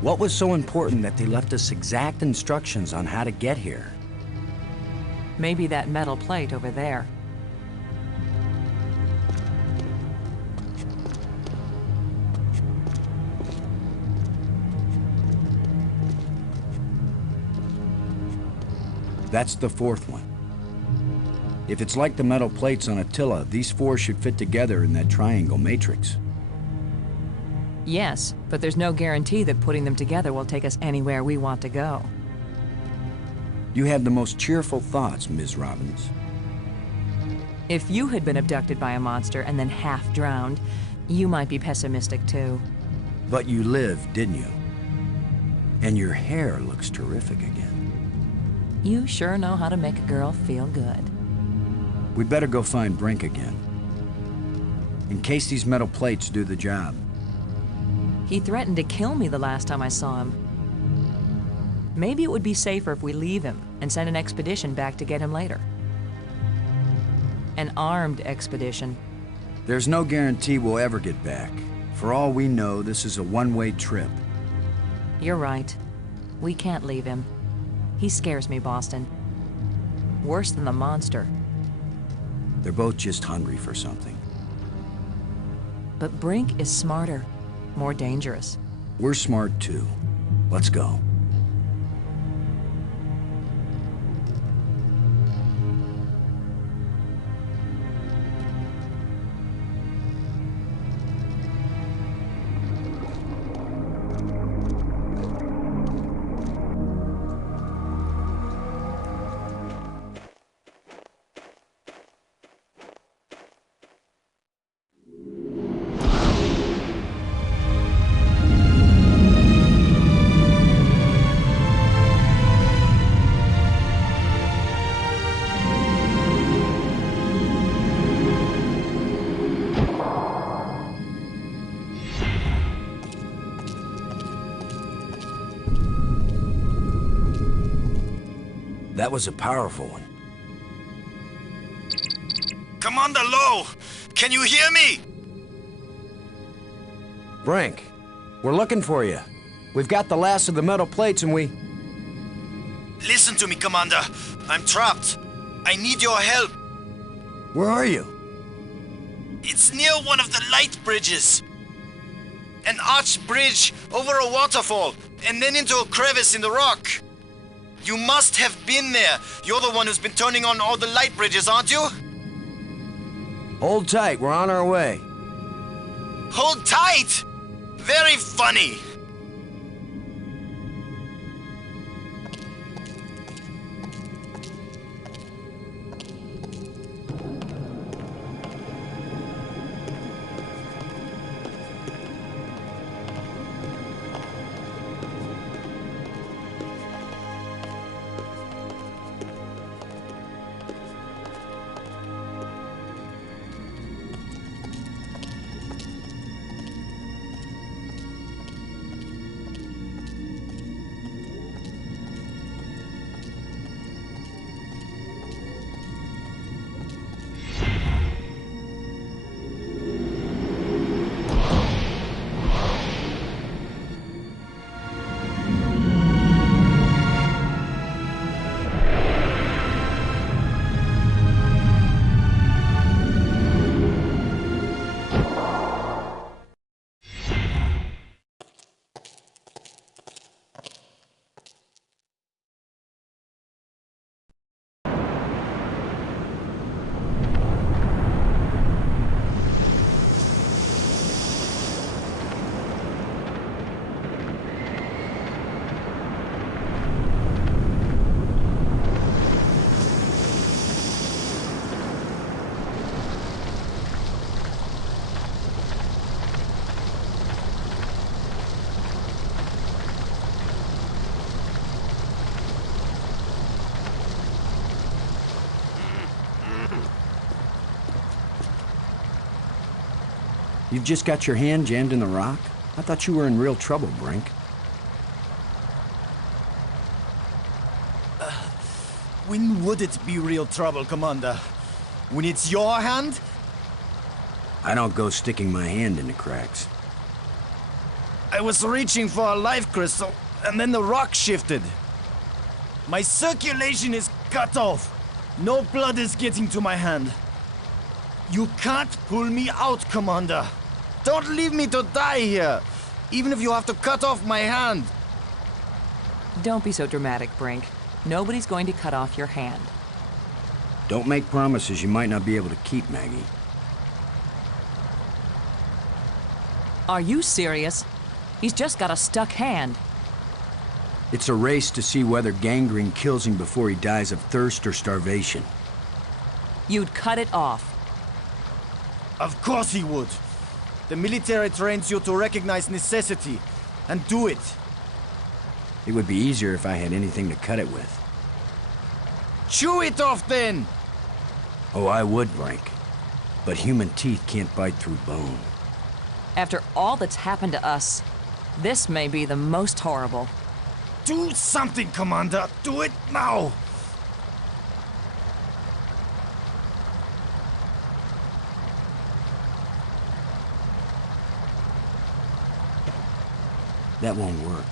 What was so important that they left us exact instructions on how to get here? Maybe that metal plate over there. That's the fourth one. If it's like the metal plates on Attila, these four should fit together in that triangle matrix. Yes, but there's no guarantee that putting them together will take us anywhere we want to go. You have the most cheerful thoughts, Ms. Robbins. If you had been abducted by a monster and then half drowned, you might be pessimistic too. But you lived, didn't you? And your hair looks terrific again. You sure know how to make a girl feel good. We'd better go find Brink again. In case these metal plates do the job. He threatened to kill me the last time I saw him. Maybe it would be safer if we leave him and send an expedition back to get him later. An armed expedition. There's no guarantee we'll ever get back. For all we know, this is a one-way trip. You're right. We can't leave him. He scares me, Boston. Worse than the monster. They're both just hungry for something. But Brink is smarter, more dangerous. We're smart too. Let's go. That was a powerful one. Commander Lowe! Can you hear me? Brink, we're looking for you. We've got the last of the metal plates and we... Listen to me, Commander. I'm trapped. I need your help. Where are you? It's near one of the light bridges. An arched bridge over a waterfall, and then into a crevice in the rock. You must have been there. You're the one who's been turning on all the light bridges, aren't you? Hold tight, we're on our way. Hold tight! Very funny. You've just got your hand jammed in the rock? I thought you were in real trouble, Brink. When would it be real trouble, Commander? When it's your hand? I don't go sticking my hand into cracks. I was reaching for a life crystal, and then the rock shifted. My circulation is cut off. No blood is getting to my hand. You can't pull me out, Commander. Don't leave me to die here, even if you have to cut off my hand. Don't be so dramatic, Brink. Nobody's going to cut off your hand. Don't make promises you might not be able to keep, Maggie. Are you serious? He's just got a stuck hand. It's a race to see whether gangrene kills him before he dies of thirst or starvation. You'd cut it off. Of course he would. The military trains you to recognize necessity and do it. It would be easier if I had anything to cut it with. Chew it off then! Oh, I would, Brink. But human teeth can't bite through bone. After all that's happened to us, this may be the most horrible. Do something, Commander! Do it now! That won't work.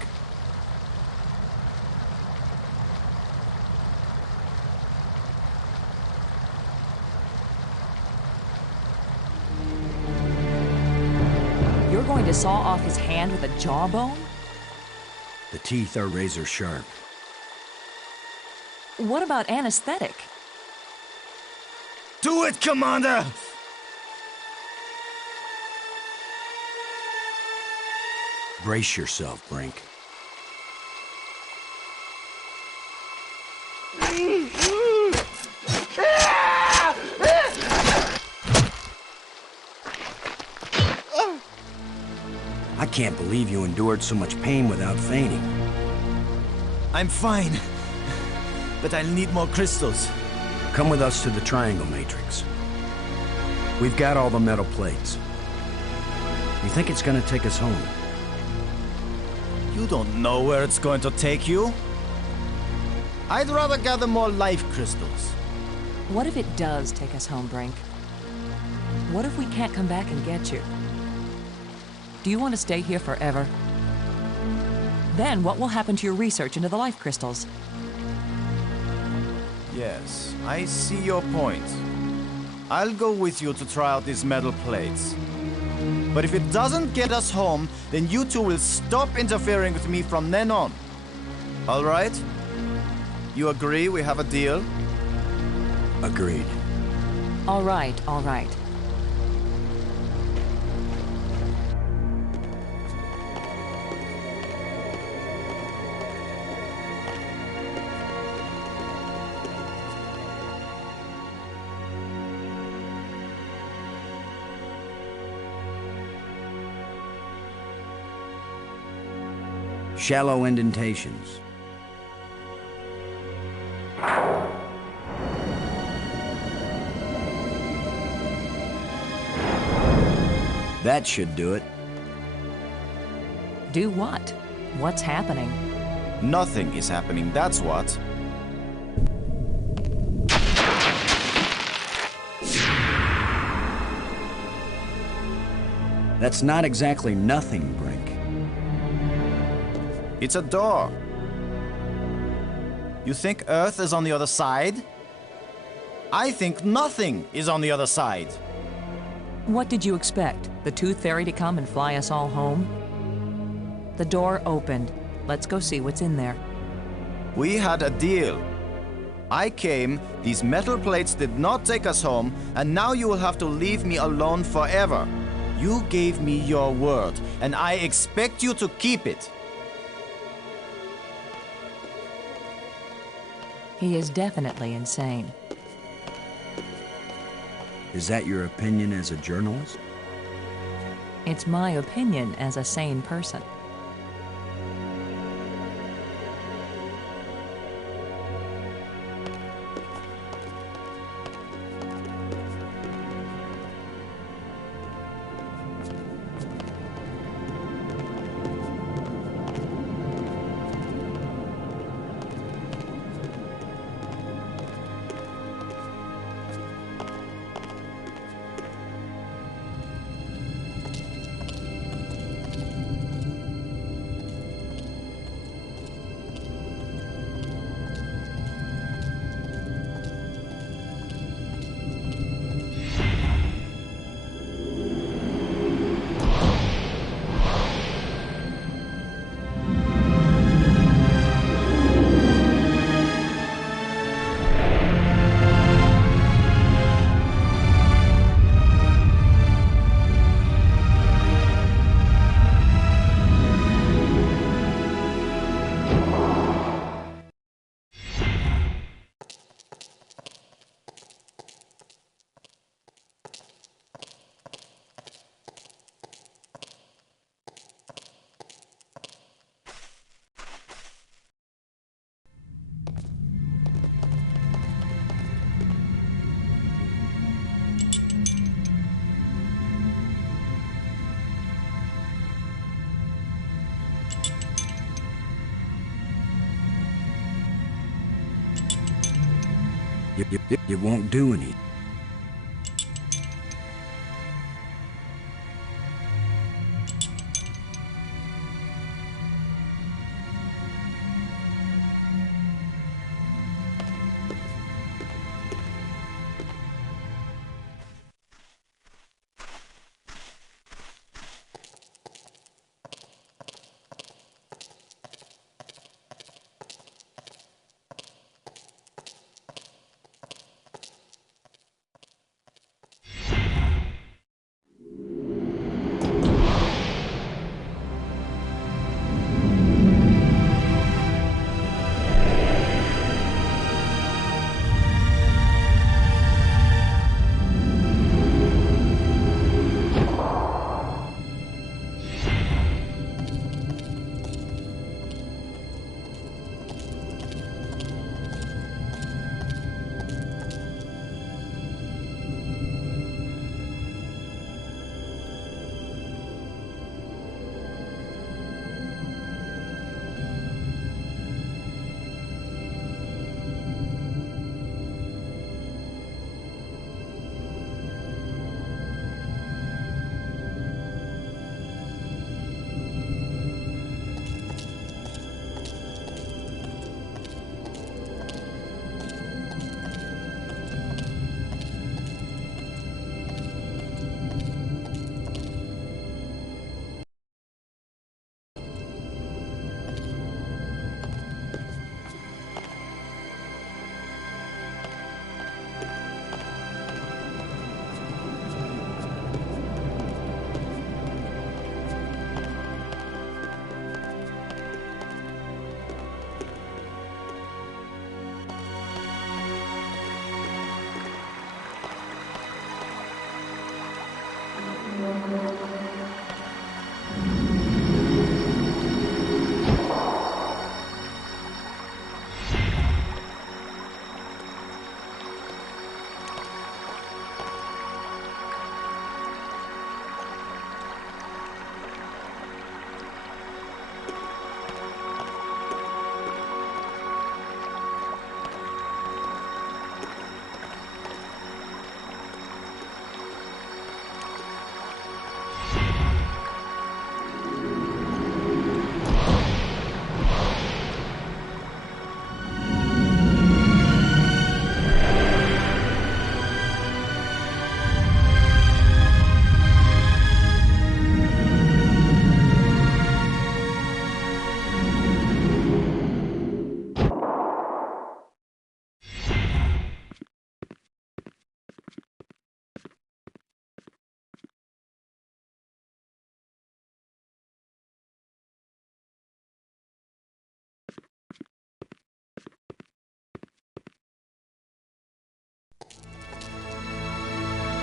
going to saw off his hand with a jawbone? The teeth are razor sharp. What about anesthetic? Do it, Commander! Brace yourself, Brink. I can't believe you endured so much pain without fainting. I'm fine. But I'll need more crystals. Come with us to the Triangle Matrix. We've got all the metal plates. You think it's gonna take us home? You don't know where it's going to take you. I'd rather gather more life crystals. What if it does take us home, Brink? What if we can't come back and get you? Do you want to stay here forever? Then what will happen to your research into the life crystals? Yes, I see your point. I'll go with you to try out these metal plates. But if it doesn't get us home, then you two will stop interfering with me from then on. All right? You agree we have a deal? Agreed. All right, all right. Shallow indentations. That should do it. Do what? What's happening? Nothing is happening, that's what. That's not exactly nothing, Brink. It's a door. You think Earth is on the other side? I think nothing is on the other side. What did you expect? The Tooth Fairy to come and fly us all home? The door opened. Let's go see what's in there. We had a deal. I came, these metal plates did not take us home, and now you will have to leave me alone forever. You gave me your word, and I expect you to keep it. He is definitely insane. Is that your opinion as a journalist? It's my opinion as a sane person. It won't do anything.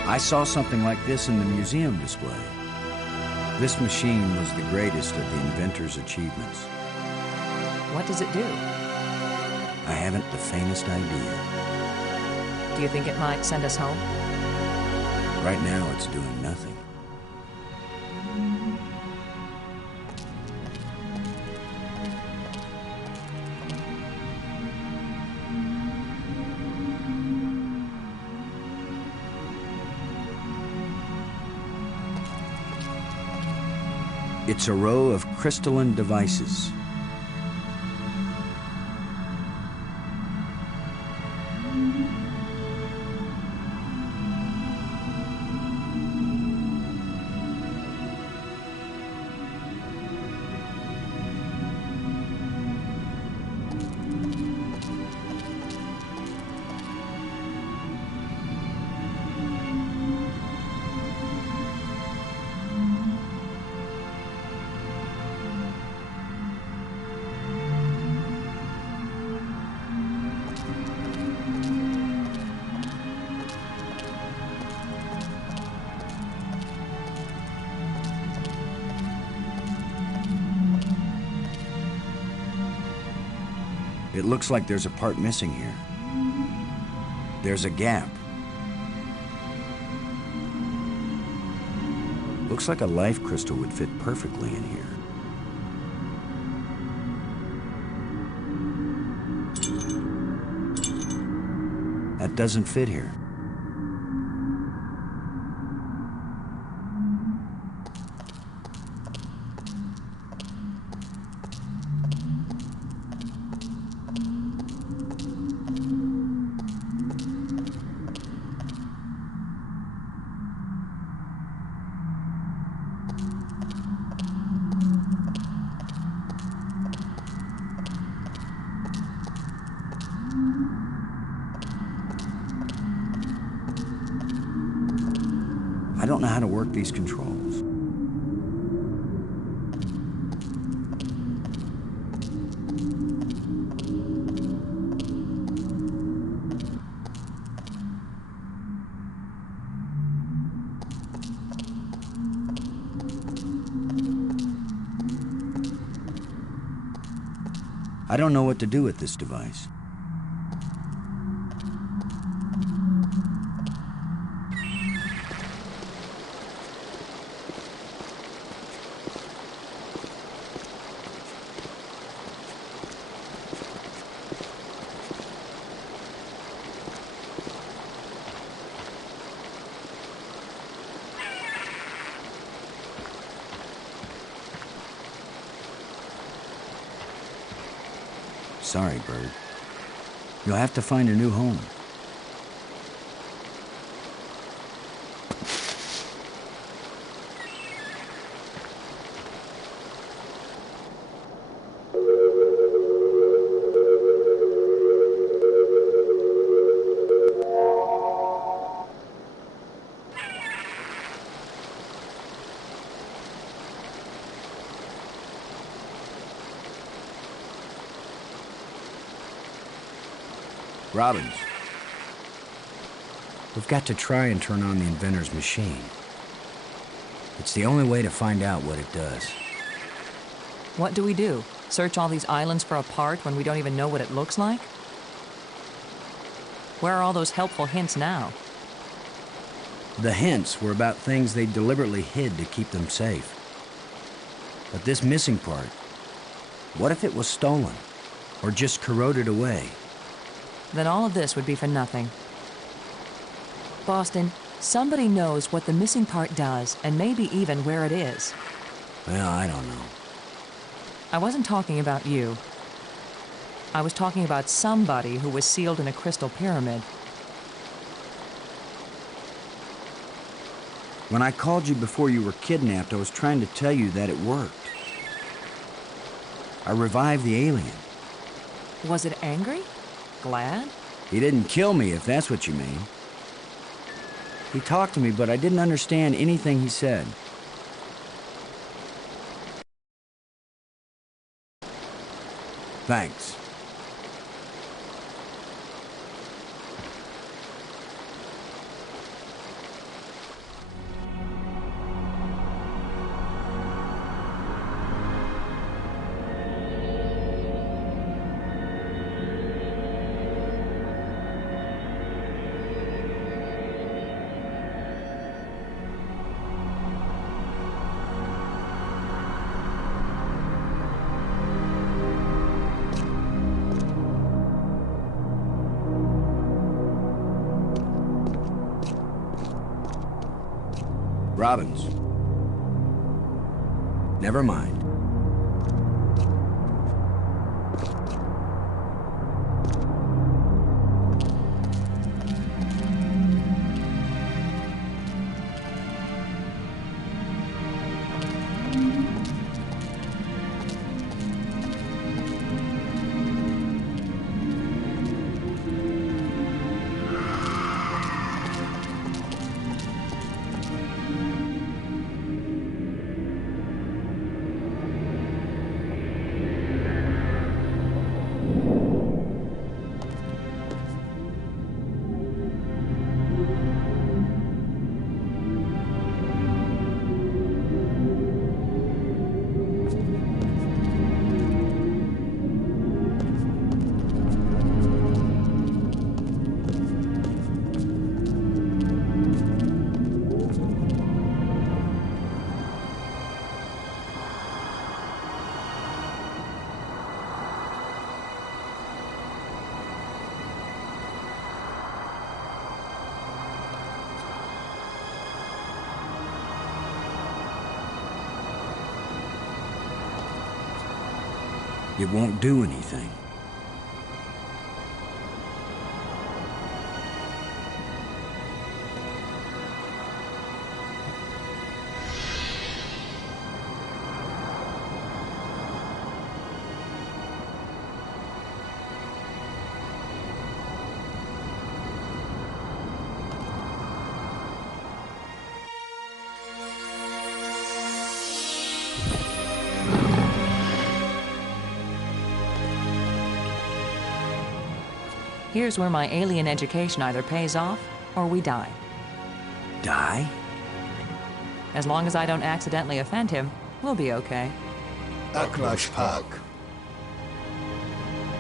I saw something like this in the museum display. This machine was the greatest of the inventor's achievements. What does it do? I haven't the faintest idea. Do you think it might send us home? Right now, it's doing nothing. It's a row of crystalline devices. It looks like there's a part missing here. There's a gap. Looks like a life crystal would fit perfectly in here. That doesn't fit here. I don't know how to work these controls. I don't know what to do with this device. Sorry, Bird. You'll have to find a new home. Robbins. We've got to try and turn on the inventor's machine. It's the only way to find out what it does. What do we do? Search all these islands for a part when we don't even know what it looks like? Where are all those helpful hints now? The hints were about things they deliberately hid to keep them safe. But this missing part, what if it was stolen? Or just corroded away? Then all of this would be for nothing. Boston, somebody knows what the missing part does, and maybe even where it is. Well, I don't know. I wasn't talking about you. I was talking about somebody who was sealed in a crystal pyramid. When I called you before you were kidnapped, I was trying to tell you that it worked. I revived the alien. Was it angry? Glad? He didn't kill me, if that's what you mean. He talked to me, but I didn't understand anything he said. Thanks. Robbins. Never mind. It won't do anything. Here's where my alien education either pays off or we die. Die? As long as I don't accidentally offend him, we'll be okay. Aklash Park.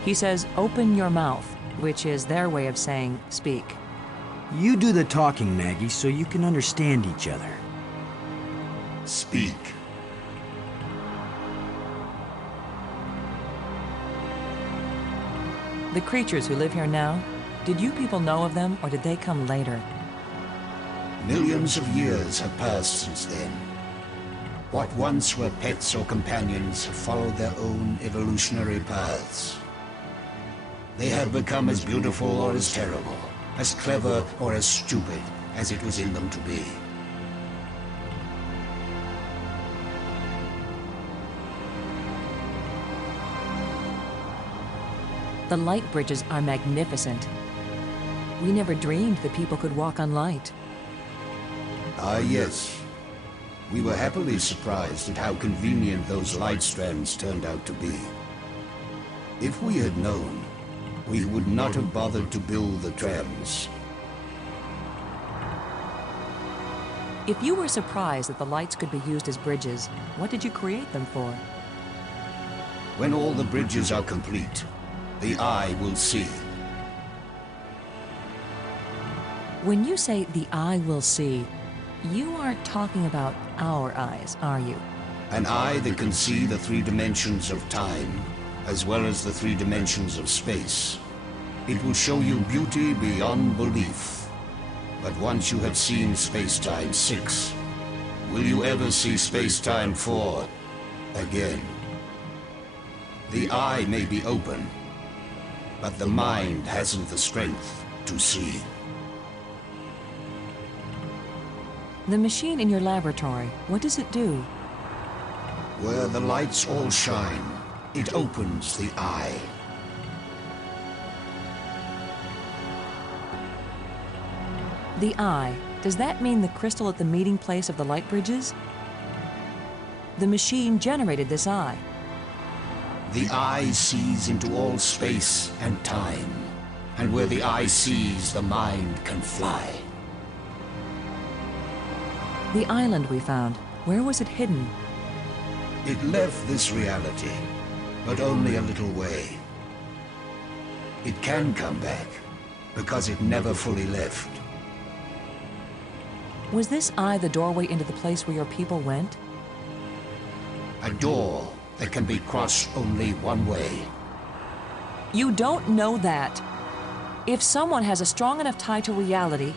He says, open your mouth, which is their way of saying speak. You do the talking, Maggie, so you can understand each other. Speak. The creatures who live here now, did you people know of them, or did they come later? Millions of years have passed since then. What once were pets or companions have followed their own evolutionary paths. They have become as beautiful or as terrible, as clever or as stupid as it was in them to be. The light bridges are magnificent. We never dreamed that people could walk on light. Ah, yes. We were happily surprised at how convenient those light strands turned out to be. If we had known, we would not have bothered to build the trams. If you were surprised that the lights could be used as bridges, what did you create them for? When all the bridges are complete, the eye will see. When you say the eye will see, you aren't talking about our eyes, are you? An eye that can see the 3 dimensions of time, as well as the 3 dimensions of space. It will show you beauty beyond belief. But once you have seen Space-Time 6, will you ever see Space-Time 4 again? The eye may be open, but the mind hasn't the strength to see. The machine in your laboratory, what does it do? Where the lights all shine, it opens the eye. The eye, does that mean the crystal at the meeting place of the light bridges? The machine generated this eye. The eye sees into all space and time, and where the eye sees, the mind can fly. The island we found, where was it hidden? It left this reality, but only a little way. It can come back, because it never fully left. Was this eye the doorway into the place where your people went? A door that can be crossed only one way. You don't know that. If someone has a strong enough tie to reality,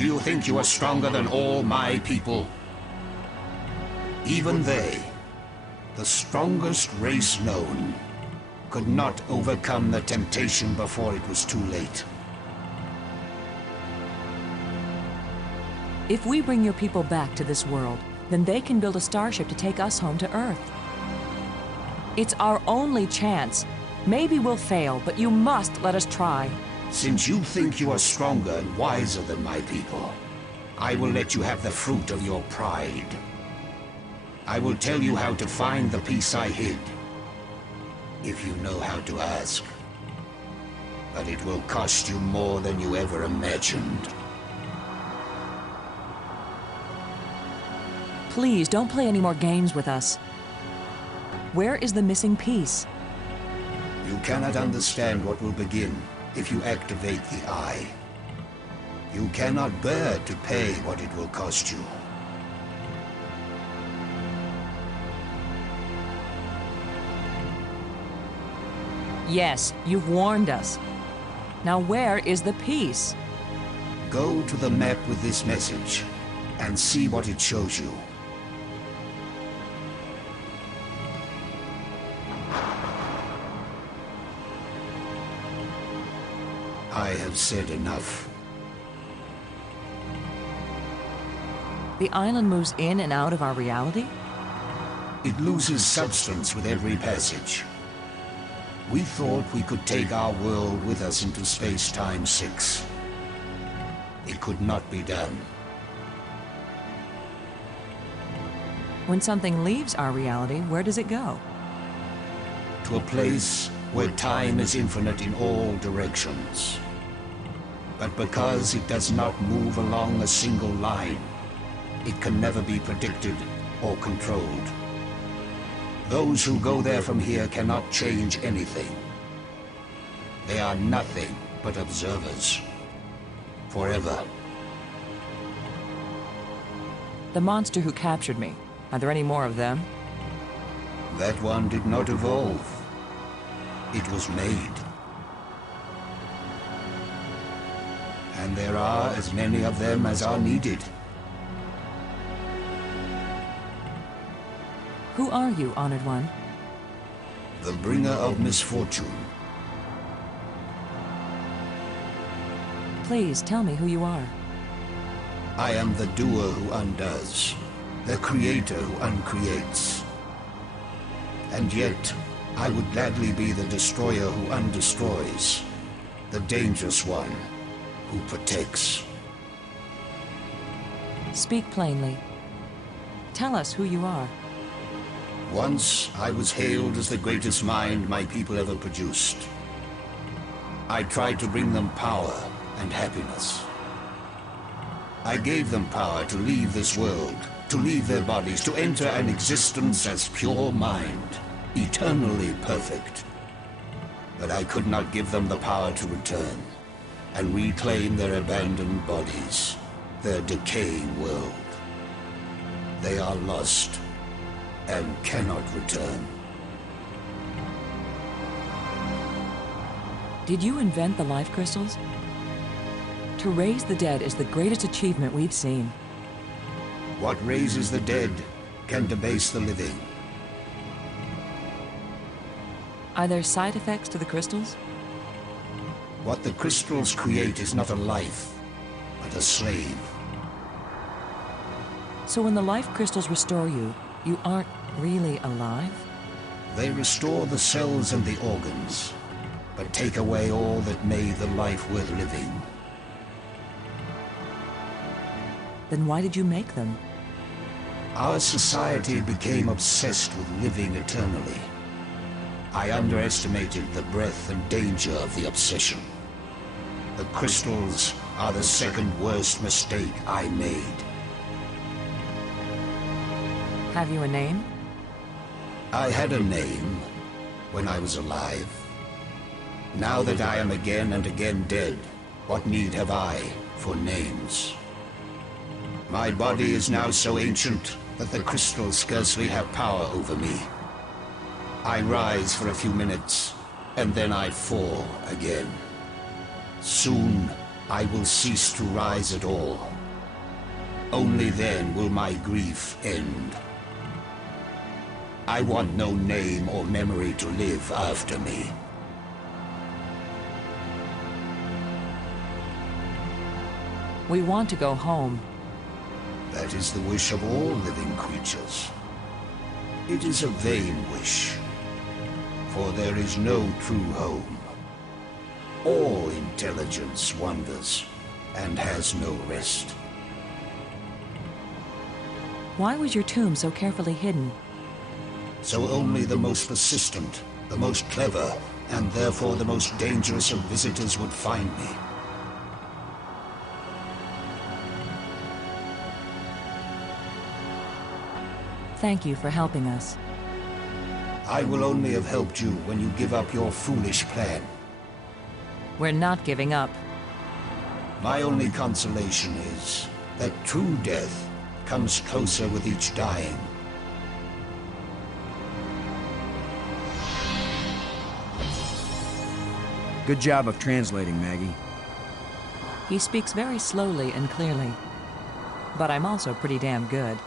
Do you think you are stronger than all my people? Even they, the strongest race known, could not overcome the temptation before it was too late. If we bring your people back to this world, then they can build a starship to take us home to Earth. It's our only chance. Maybe we'll fail, but you must let us try. Since you think you are stronger and wiser than my people, I will let you have the fruit of your pride. I will tell you how to find the piece I hid, if you know how to ask. But it will cost you more than you ever imagined. Please, don't play any more games with us. Where is the missing piece? You cannot understand what will begin if you activate the Eye. You cannot bear to pay what it will cost you. Yes, you've warned us. Now where is the piece? Go to the map with this message and see what it shows you. I have said enough. The island moves in and out of our reality? It loses substance with every passage. We thought we could take our world with us into Space-Time 6. It could not be done. When something leaves our reality, where does it go? To a place where time is infinite in all directions. But because it does not move along a single line, it can never be predicted or controlled. Those who go there from here cannot change anything. They are nothing but observers. Forever. The monster who captured me, are there any more of them? That one did not evolve. It was made. And there are as many of them as are needed. Who are you, Honored One? The bringer of misfortune. Please, tell me who you are. I am the doer who undoes, the creator who uncreates. And yet, I would gladly be the destroyer who undestroys, the dangerous one who protects. Speak plainly. Tell us who you are. Once, I was hailed as the greatest mind my people ever produced. I tried to bring them power and happiness. I gave them power to leave this world, to leave their bodies, to enter an existence as pure mind, eternally perfect. But I could not give them the power to return and reclaim their abandoned bodies, their decaying world. They are lost and cannot return. Did you invent the life crystals? To raise the dead is the greatest achievement we've seen. What raises the dead can debase the living. Are there side effects to the crystals? What the crystals create is not a life, but a slave. So when the life crystals restore you, you aren't really alive? They restore the cells and the organs, but take away all that made the life worth living. Then why did you make them? Our society became obsessed with living eternally. I underestimated the breadth and danger of the obsession. The crystals are the second worst mistake I made. Have you a name? I had a name when I was alive. Now that I am again and again dead, what need have I for names? My body is now so ancient that the crystals scarcely have power over me. I rise for a few minutes, and then I fall again. Soon, I will cease to rise at all. Only then will my grief end. I want no name or memory to live after me. We want to go home. That is the wish of all living creatures. It is a vain wish, for there is no true home. All intelligence wanders and has no rest. Why was your tomb so carefully hidden? So only the most persistent, the most clever, and therefore the most dangerous of visitors would find me. Thank you for helping us. I will only have helped you when you give up your foolish plan. We're not giving up. My only consolation is that true death comes closer with each dying. Good job of translating, Maggie. He speaks very slowly and clearly. But I'm also pretty damn good.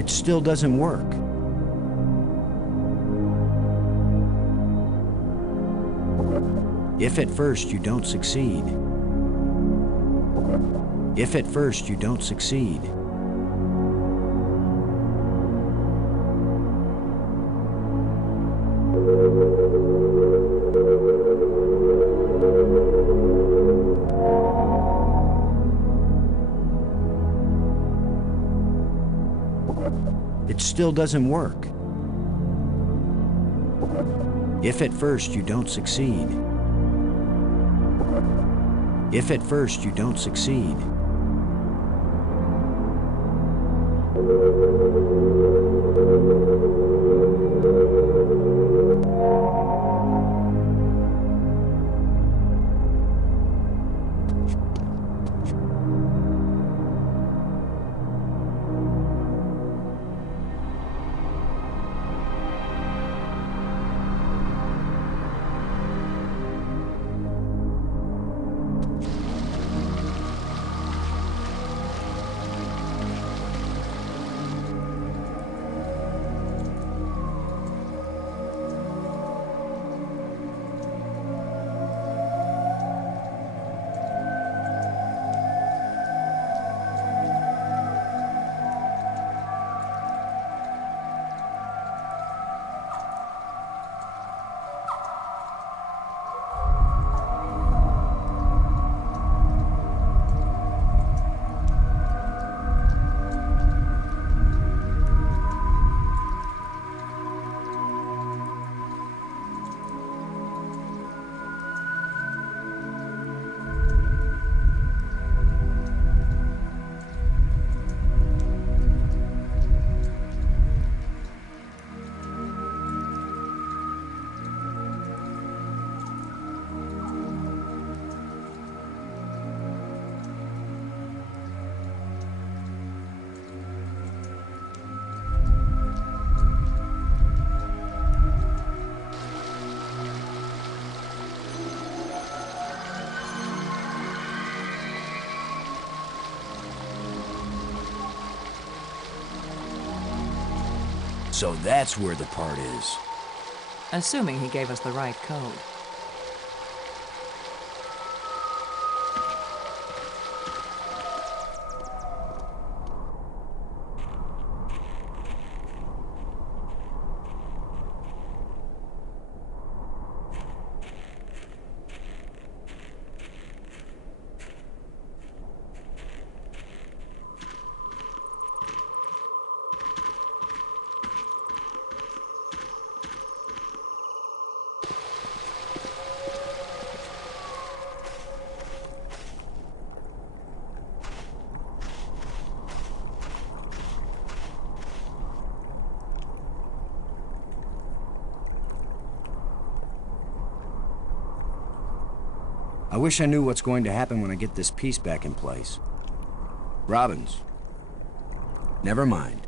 It still doesn't work. If at first you don't succeed. If at first you don't succeed. It still doesn't work. If at first you don't succeed. If at first you don't succeed. So that's where the part is. Assuming he gave us the right code. I wish I knew what's going to happen when I get this piece back in place. Robbins. Never mind.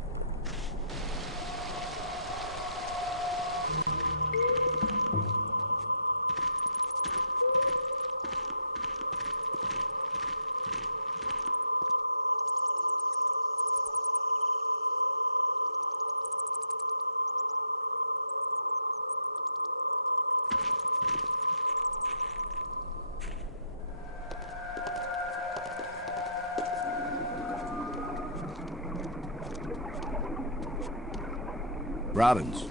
Robbins.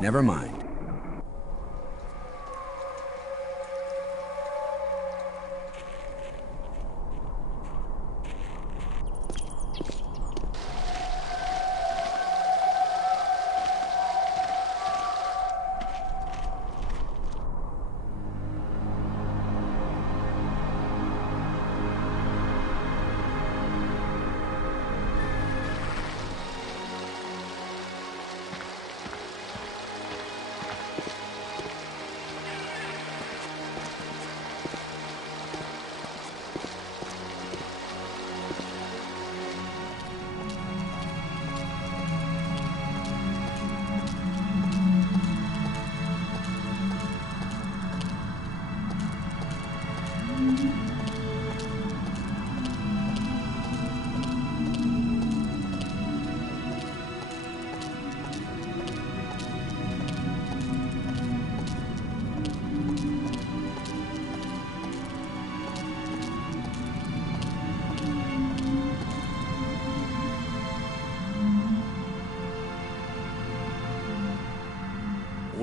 Never mind.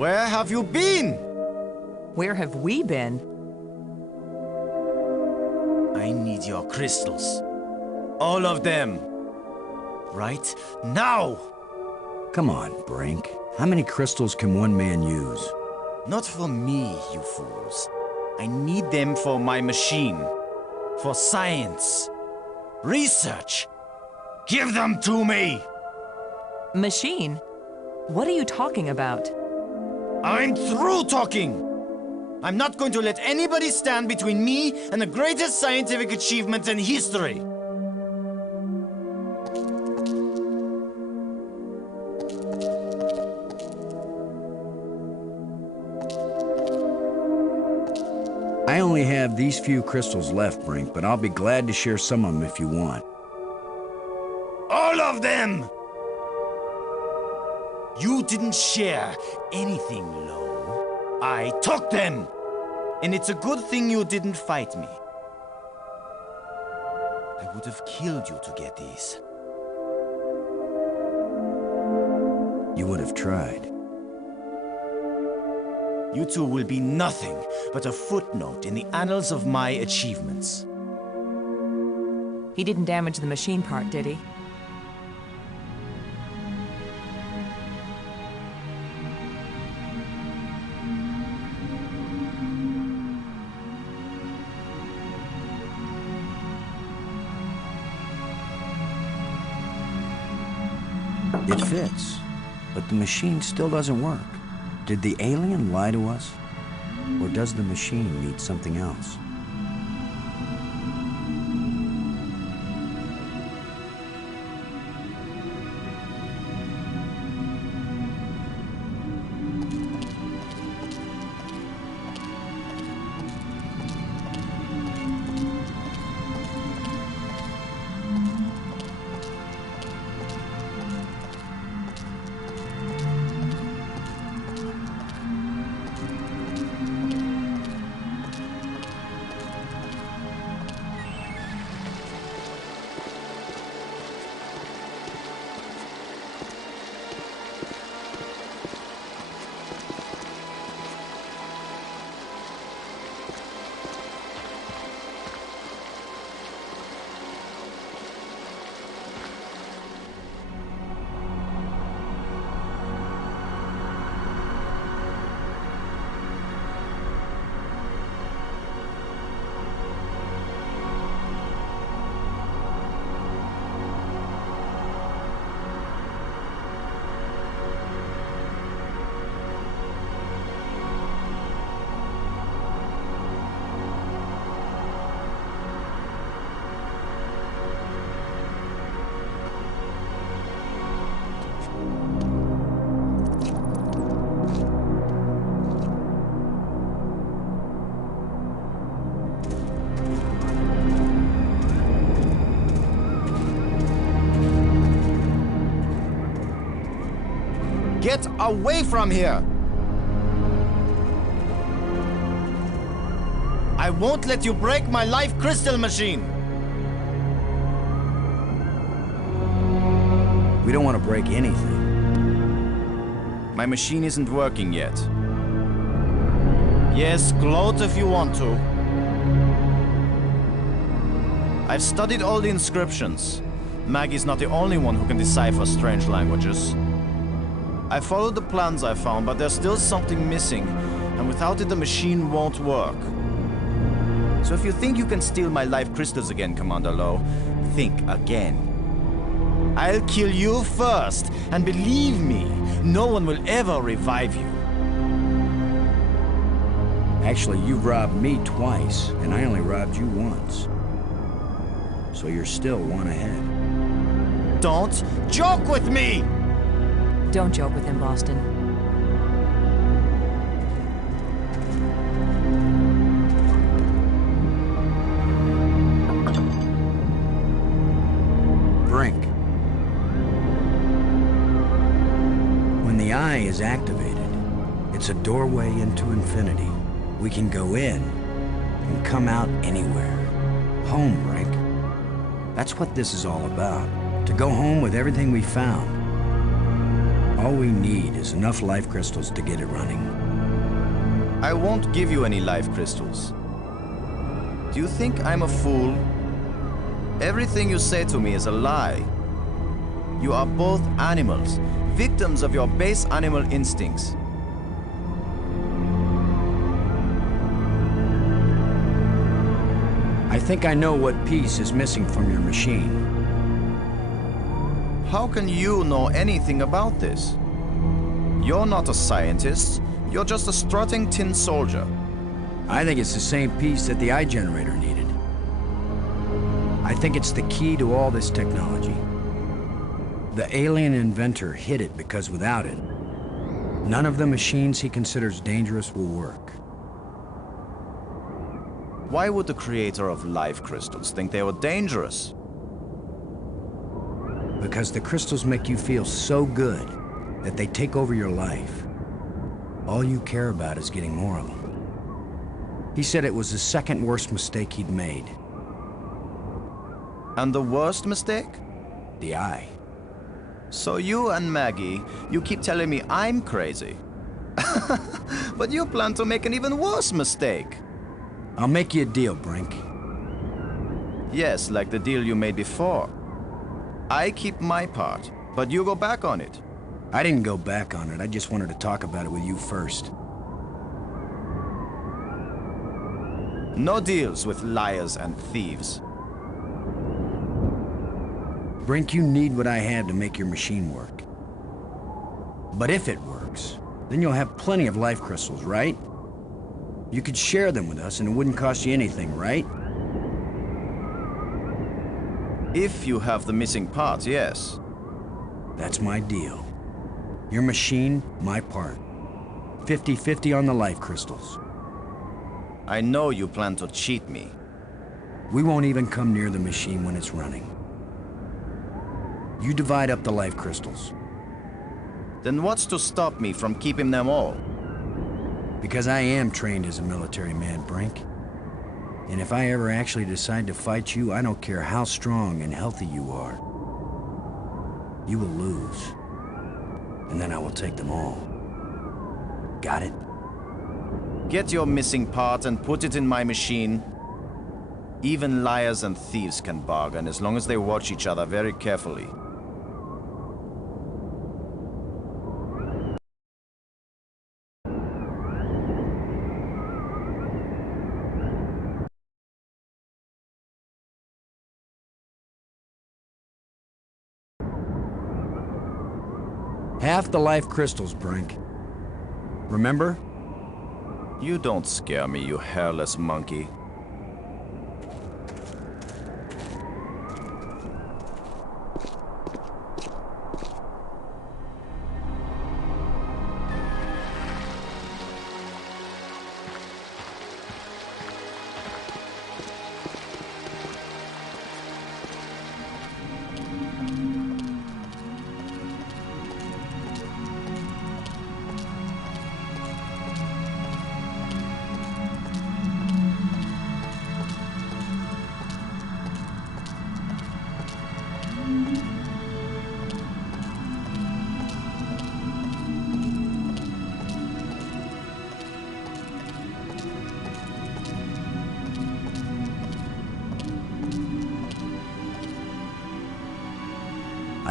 Where have you been? Where have we been? I need your crystals. All of them. Right now! Come on, Brink. How many crystals can one man use? Not for me, you fools. I need them for my machine. For science. Research. Give them to me! Machine? What are you talking about? I'm through talking! I'm not going to let anybody stand between me and the greatest scientific achievement in history! I only have these few crystals left, Brink, but I'll be glad to share some of them if you want. All of them! You didn't share anything, Lo. I took them! And it's a good thing you didn't fight me. I would have killed you to get these. You would have tried. You two will be nothing but a footnote in the annals of my achievements. He didn't damage the machine part, did he? It fits, but the machine still doesn't work. Did the alien lie to us? Or does the machine need something else? Get away from here! I won't let you break my life crystal machine! We don't want to break anything. My machine isn't working yet. Yes, gloat if you want to. I've studied all the inscriptions. Maggie's not the only one who can decipher strange languages. I followed the plans I found, but there's still something missing, and without it the machine won't work. So if you think you can steal my life crystals again, Commander Lowe, think again. I'll kill you first, and believe me, no one will ever revive you. Actually, you've robbed me twice, and I only robbed you once. So you're still one ahead. Don't joke with me! Don't joke with him, Boston. Brink. When the eye is activated, it's a doorway into infinity. We can go in and come out anywhere. Home, Brink. That's what this is all about. To go home with everything we found. All we need is enough life crystals to get it running. I won't give you any life crystals. Do you think I'm a fool? Everything you say to me is a lie. You are both animals, victims of your base animal instincts. I think I know what piece is missing from your machine. How can you know anything about this? You're not a scientist. You're just a strutting tin soldier. I think it's the same piece that the eye generator needed. I think it's the key to all this technology. The alien inventor hid it because without it, none of the machines he considers dangerous will work. Why would the creator of life crystals think they were dangerous? Because the crystals make you feel so good that they take over your life. All you care about is getting more of them. He said it was the second worst mistake he'd made. And the worst mistake? The eye. So you and Maggie, you keep telling me I'm crazy. But you plan to make an even worse mistake. I'll make you a deal, Brink. Yes, like the deal you made before. I keep my part, but you go back on it. I didn't go back on it. I just wanted to talk about it with you first. No deals with liars and thieves. Brink, you need what I have to make your machine work. But if it works, then you'll have plenty of life crystals, right? You could share them with us and it wouldn't cost you anything, right? If you have the missing parts, yes. That's my deal. Your machine, my part. 50-50 on the life crystals. I know you plan to cheat me. We won't even come near the machine when it's running. You divide up the life crystals. Then what's to stop me from keeping them all? Because I am trained as a military man, Brink. And if I ever actually decide to fight you, I don't care how strong and healthy you are. You will lose. And then I will take them all. Got it? Get your missing part and put it in my machine. Even liars and thieves can bargain as long as they watch each other very carefully. Half the life crystals, Brink. Remember? You don't scare me, you hairless monkey.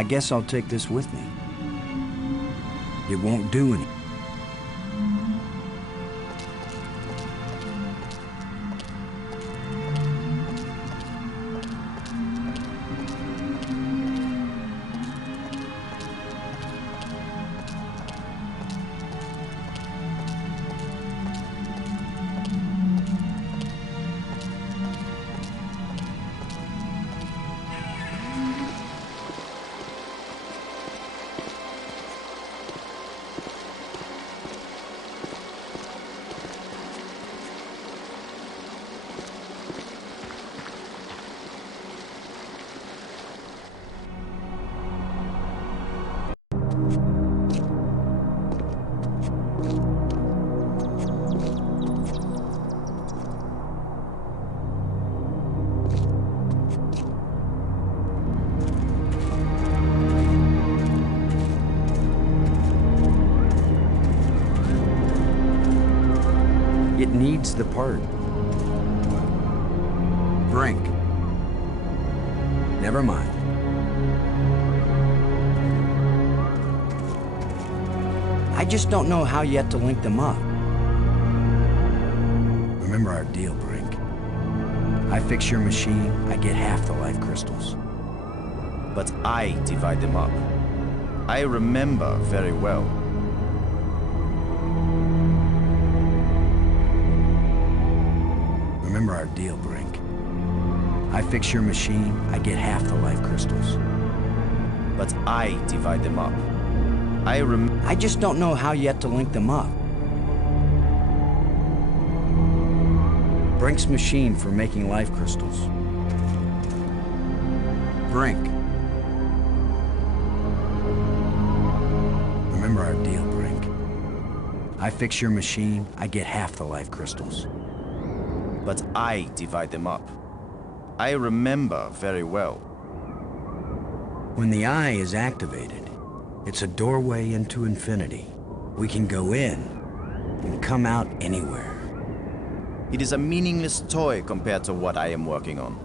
I guess I'll take this with me. It won't do any. It needs the part. Brink. Never mind. I just don't know how yet to link them up. Remember our deal, Brink. I fix your machine, I get half the life crystals. But I divide them up. I remember very well. Remember our deal, Brink. I fix your machine, I get half the life crystals. But I divide them up. I just don't know how yet to link them up. Brink's machine for making life crystals. Brink. Remember our deal, Brink. I fix your machine, I get half the life crystals. But I divide them up. I remember very well. When the eye is activated, it's a doorway into infinity. We can go in and come out anywhere. It is a meaningless toy compared to what I am working on.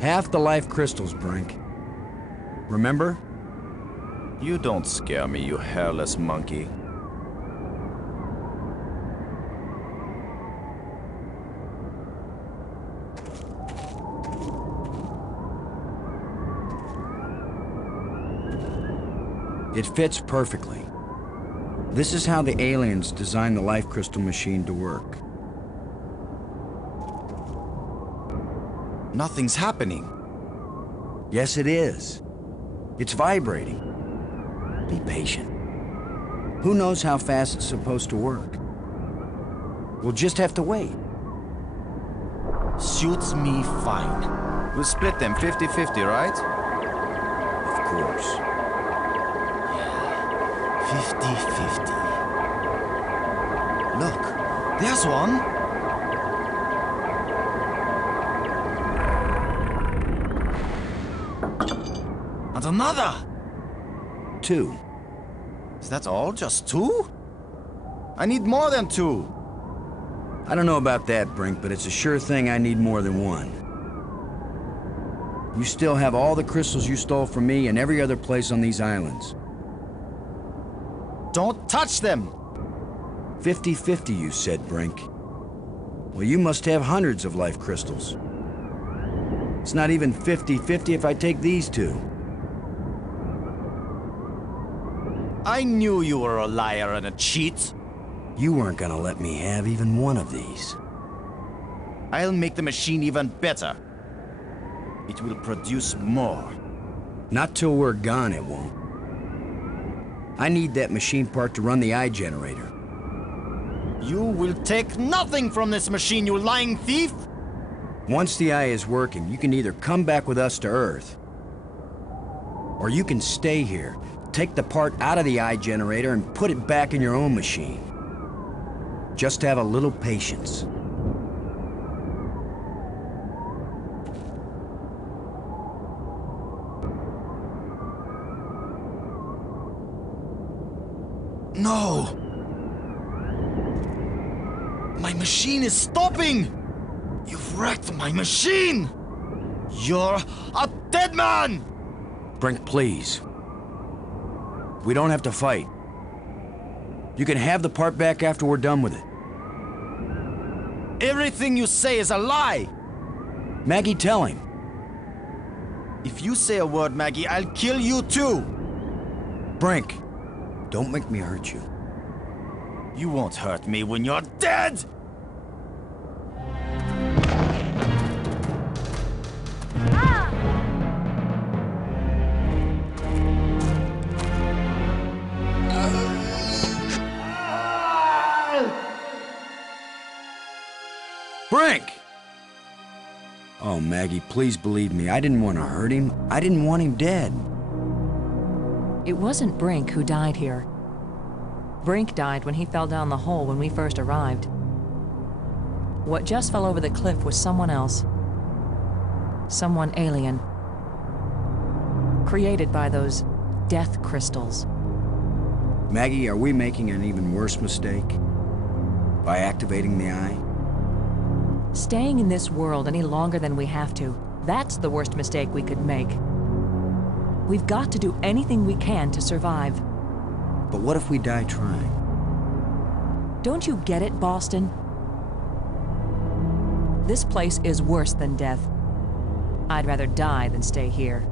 Half the life crystals, Brink. Remember? You don't scare me, you hairless monkey. It fits perfectly. This is how the aliens designed the life crystal machine to work. Nothing's happening. Yes, it is. It's vibrating. Be patient. Who knows how fast it's supposed to work? We'll just have to wait. Suits me fine. We'll split them 50-50, right? Of course. 50-50. Look, there's one. And another! 2. Is that all? Just 2? I need more than 2. I don't know about that, Brink, but it's a sure thing I need more than 1. You still have all the crystals you stole from me and every other place on these islands. Don't touch them! 50-50, you said, Brink. Well, you must have hundreds of life crystals. It's not even 50-50 if I take these 2. I knew you were a liar and a cheat. You weren't gonna let me have even one of these. I'll make the machine even better. It will produce more. Not till we're gone, it won't. I need that machine part to run the eye generator. You will take nothing from this machine, you lying thief! Once the eye is working, you can either come back with us to Earth, or you can stay here, take the part out of the eye generator and put it back in your own machine. Just have a little patience. no! My machine is stopping! You've wrecked my machine! You're a dead man! Brink, please. We don't have to fight. You can have the part back after we're done with it. Everything you say is a lie! Maggie, tell him. If you say a word, Maggie, I'll kill you too! Brink, don't make me hurt you. You won't hurt me when you're dead! Brink! Oh, Maggie, please believe me. I didn't want to hurt him. I didn't want him dead. It wasn't Brink who died here. Brink died when he fell down the hole when we first arrived. What just fell over the cliff was someone else. Someone alien. Created by those death crystals. Maggie, are we making an even worse mistake? By activating the eye? Staying in this world any longer than we have to, that's the worst mistake we could make. We've got to do anything we can to survive. But what if we die trying? Don't you get it, Boston? This place is worse than death. I'd rather die than stay here.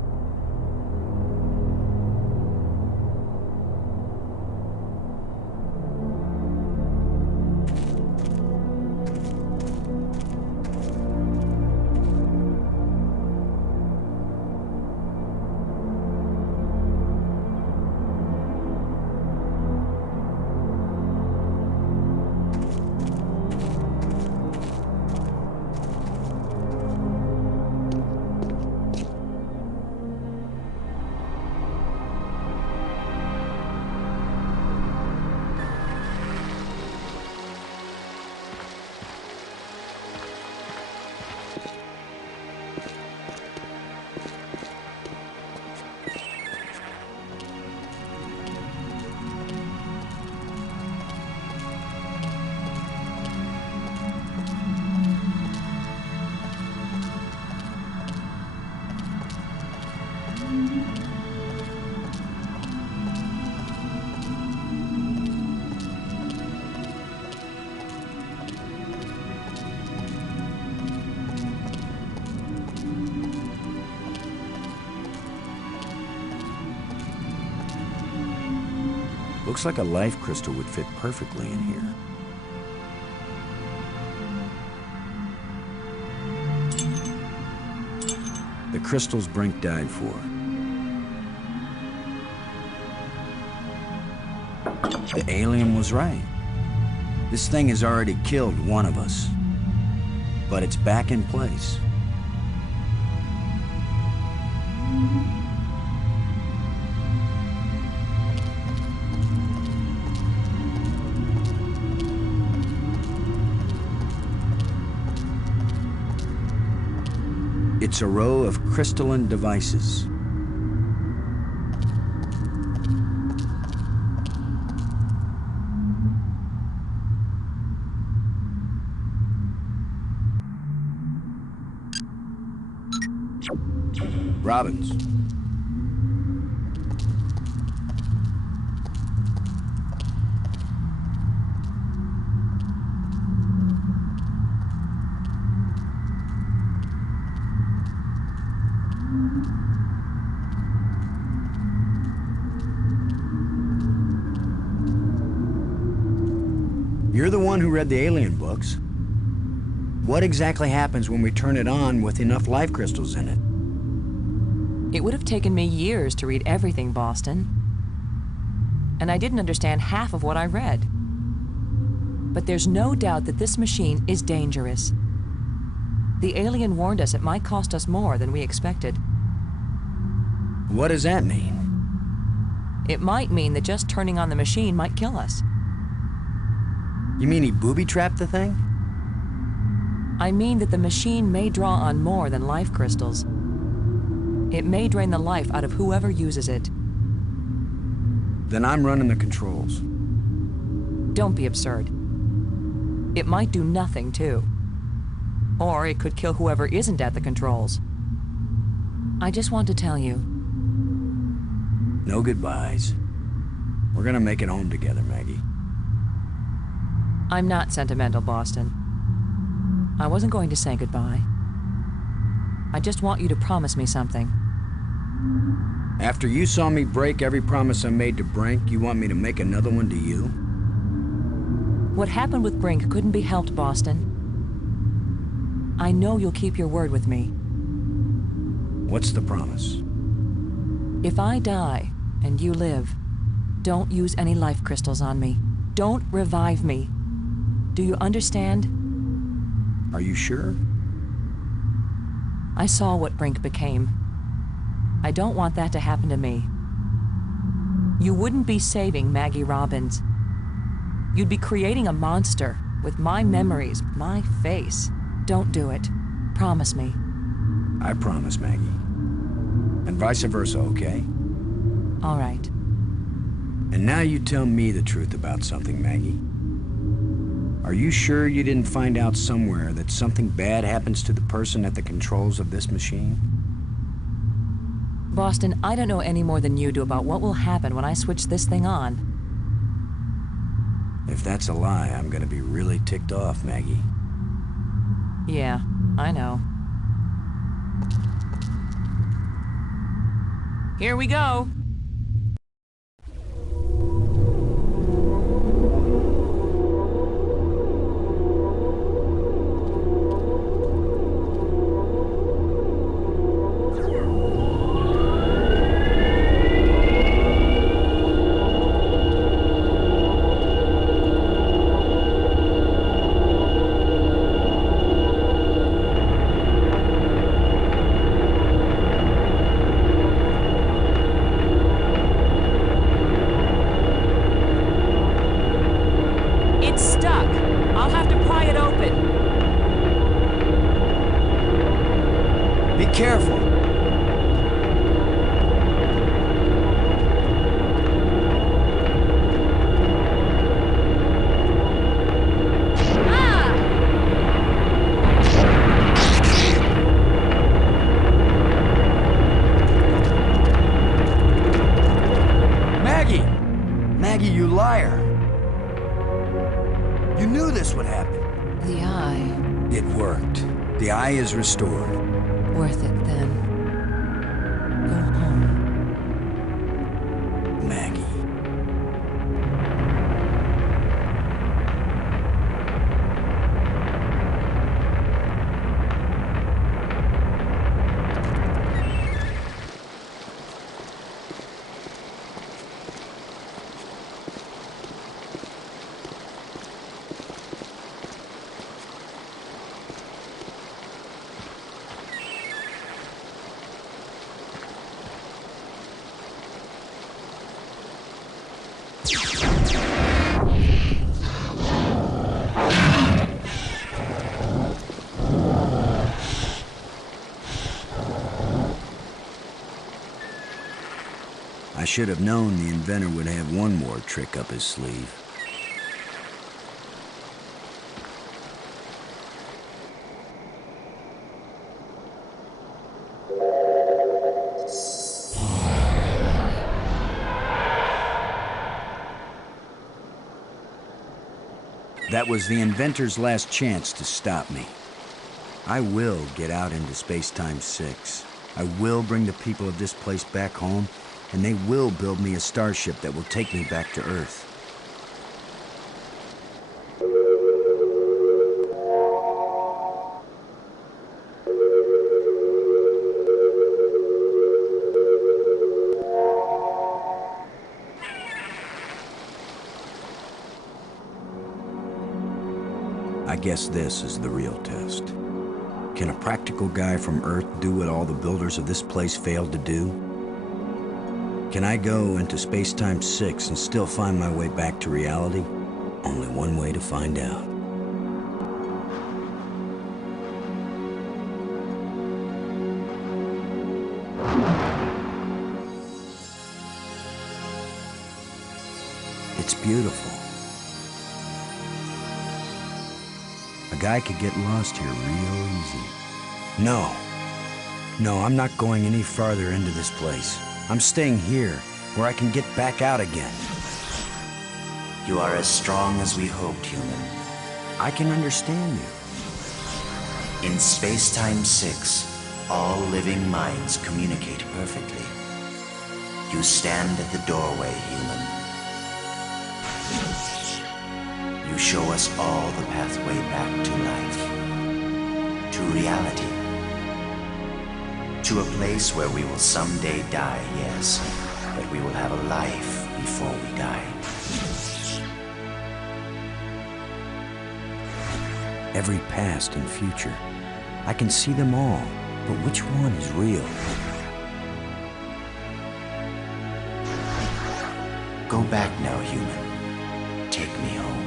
Looks like a life crystal would fit perfectly in here. The crystals Brink died for. The alien was right. This thing has already killed one of us. But it's back in place. It's a row of crystalline devices. Robbins. You're the one who read the alien books. What exactly happens when we turn it on with enough life crystals in it? It would have taken me years to read everything, Boston. And I didn't understand half of what I read. But there's no doubt that this machine is dangerous. The alien warned us it might cost us more than we expected. What does that mean? It might mean that just turning on the machine might kill us. You mean he booby-trapped the thing? I mean that the machine may draw on more than life crystals. It may drain the life out of whoever uses it. Then I'm running the controls. Don't be absurd. It might do nothing, too. Or it could kill whoever isn't at the controls. I just want to tell you. No goodbyes. We're gonna make it home together, Maggie. I'm not sentimental, Boston. I wasn't going to say goodbye. I just want you to promise me something. After you saw me break every promise I made to Brink, you want me to make another one to you? What happened with Brink couldn't be helped, Boston. I know you'll keep your word with me. What's the promise? If I die and you live, don't use any life crystals on me. Don't revive me. Do you understand? Are you sure? I saw what Brink became. I don't want that to happen to me. You wouldn't be saving Maggie Robbins. You'd be creating a monster with my memories, my face. Don't do it. Promise me. I promise, Maggie. And vice versa, okay? All right. And now you tell me the truth about something, Maggie. Are you sure you didn't find out somewhere that something bad happens to the person at the controls of this machine? Boston, I don't know any more than you do about what will happen when I switch this thing on. If that's a lie, I'm gonna be really ticked off, Maggie. Yeah, I know. Here we go. It's stuck. I'll have to pry it open. Be careful. Maggie! Maggie, you liar! You knew this would happen. The eye. It worked. The eye is restored. Worth it then. Go home. Maggie. I should have known the inventor would have one more trick up his sleeve. That was the inventor's last chance to stop me. I will get out into Space-Time 6. I will bring the people of this place back home, and they will build me a starship that will take me back to Earth. I guess this is the real test. Can a practical guy from Earth do what all the builders of this place failed to do? Can I go into Space-Time 6 and still find my way back to reality? Only one way to find out. It's beautiful. A guy could get lost here real easy. No. No, I'm not going any farther into this place. I'm staying here, where I can get back out again. You are as strong as we hoped, human. I can understand you. In Space-Time 6, all living minds communicate perfectly. You stand at the doorway, human. You show us all the pathway back to life, to reality, to a place where we will someday die, yes, but we will have a life before we die. Every past and future. I can see them all, but which one is real? Go back now, human. Take me home.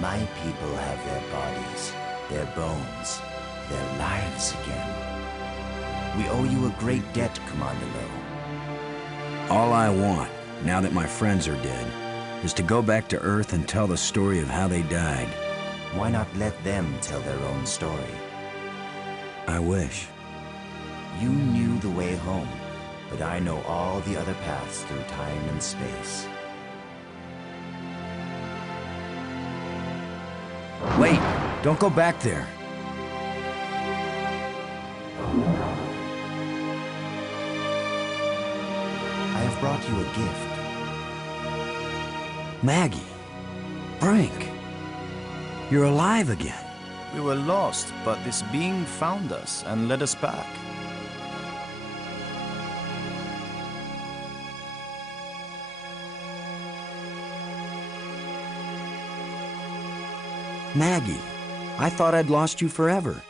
My people have their bodies, their bones, their lives again. We owe you a great debt, Commander Lo. All I want, now that my friends are dead, is to go back to Earth and tell the story of how they died. Why not let them tell their own story? I wish. You knew the way home, but I know all the other paths through time and space. Wait! Don't go back there! I have brought you a gift. Maggie! Brink! You're alive again! We were lost, but this being found us and led us back. Maggie, I thought I'd lost you forever.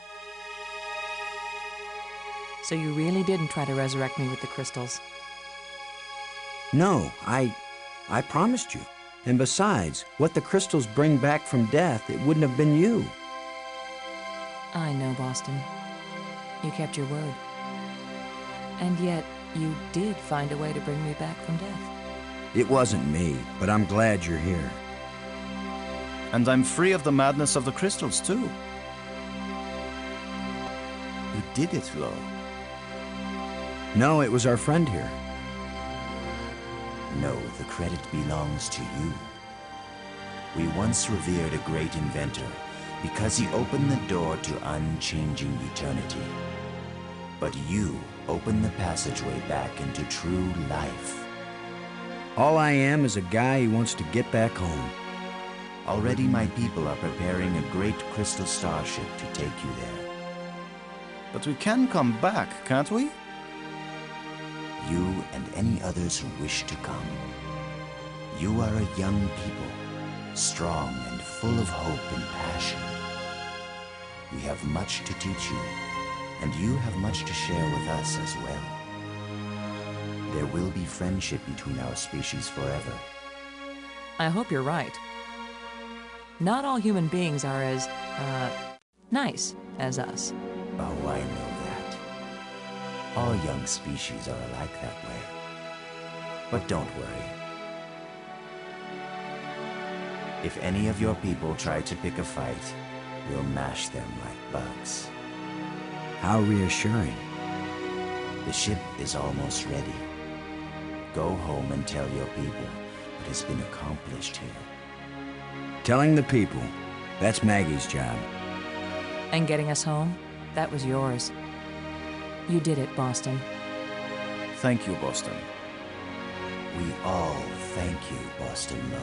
So you really didn't try to resurrect me with the crystals? No, I promised you. And besides, what the crystals bring back from death, it wouldn't have been you. I know, Boston. You kept your word. And yet, you did find a way to bring me back from death. It wasn't me, but I'm glad you're here. And I'm free of the madness of the crystals, too. You did it, Lo. No, it was our friend here. No, the credit belongs to you. We once revered a great inventor because he opened the door to unchanging eternity. But you opened the passageway back into true life. All I am is a guy who wants to get back home. Already my people are preparing a great crystal starship to take you there. But we can come back, can't we? You and any others who wish to come. You are a young people, strong and full of hope and passion. We have much to teach you, and you have much to share with us as well. There will be friendship between our species forever. I hope you're right. Not all human beings are as, nice as us. Oh, I know that. All young species are alike that way. But don't worry. If any of your people try to pick a fight, we'll mash them like bugs. How reassuring. The ship is almost ready. Go home and tell your people what has been accomplished here. Telling the people, that's Maggie's job. And getting us home, that was yours. You did it, Boston. Thank you, Boston. We all thank you, Boston Lo.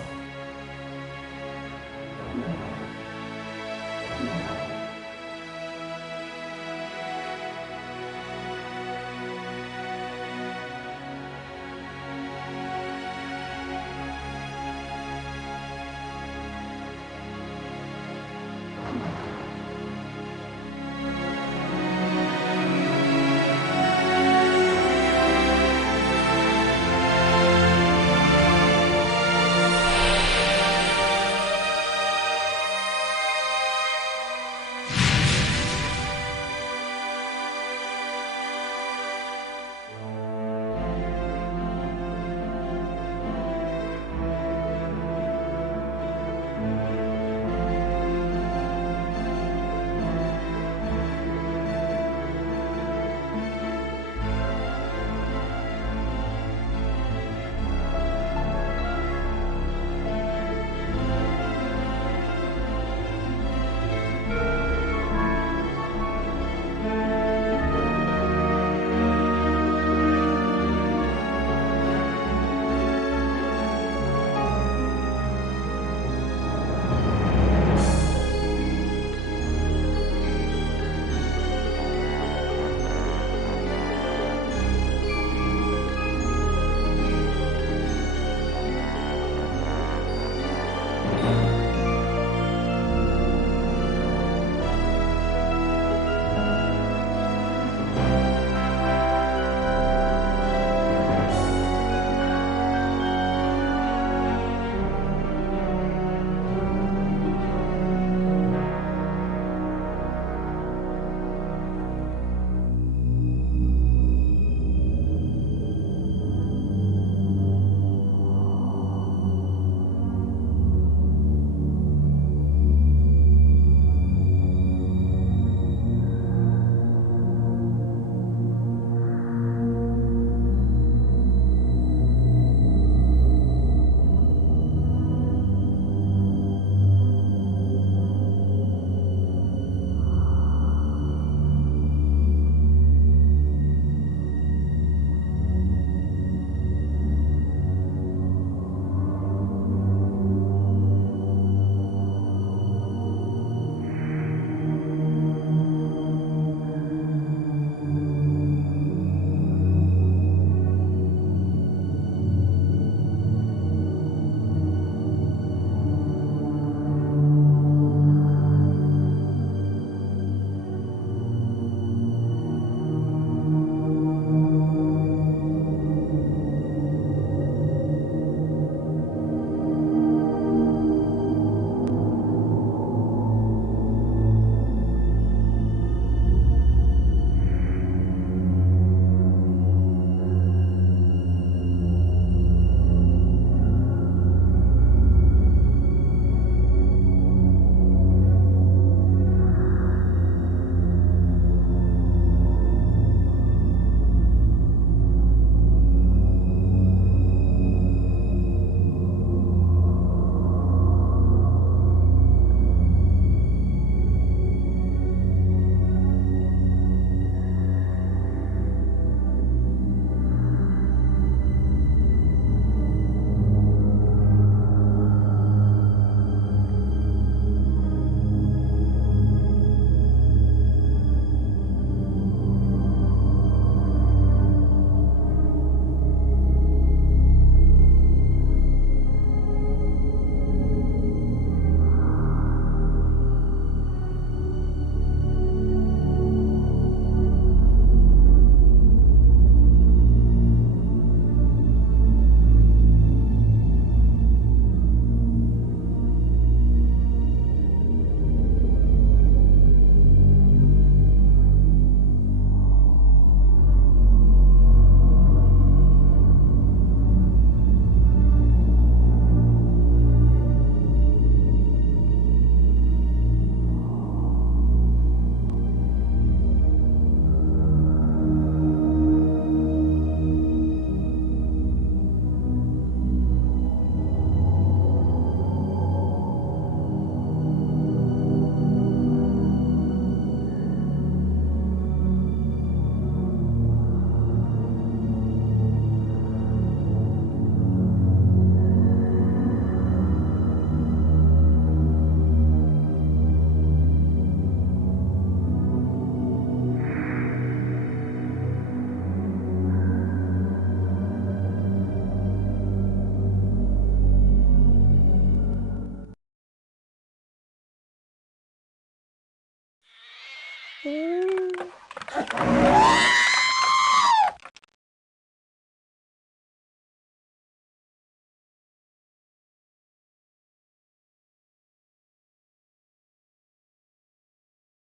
Ooh.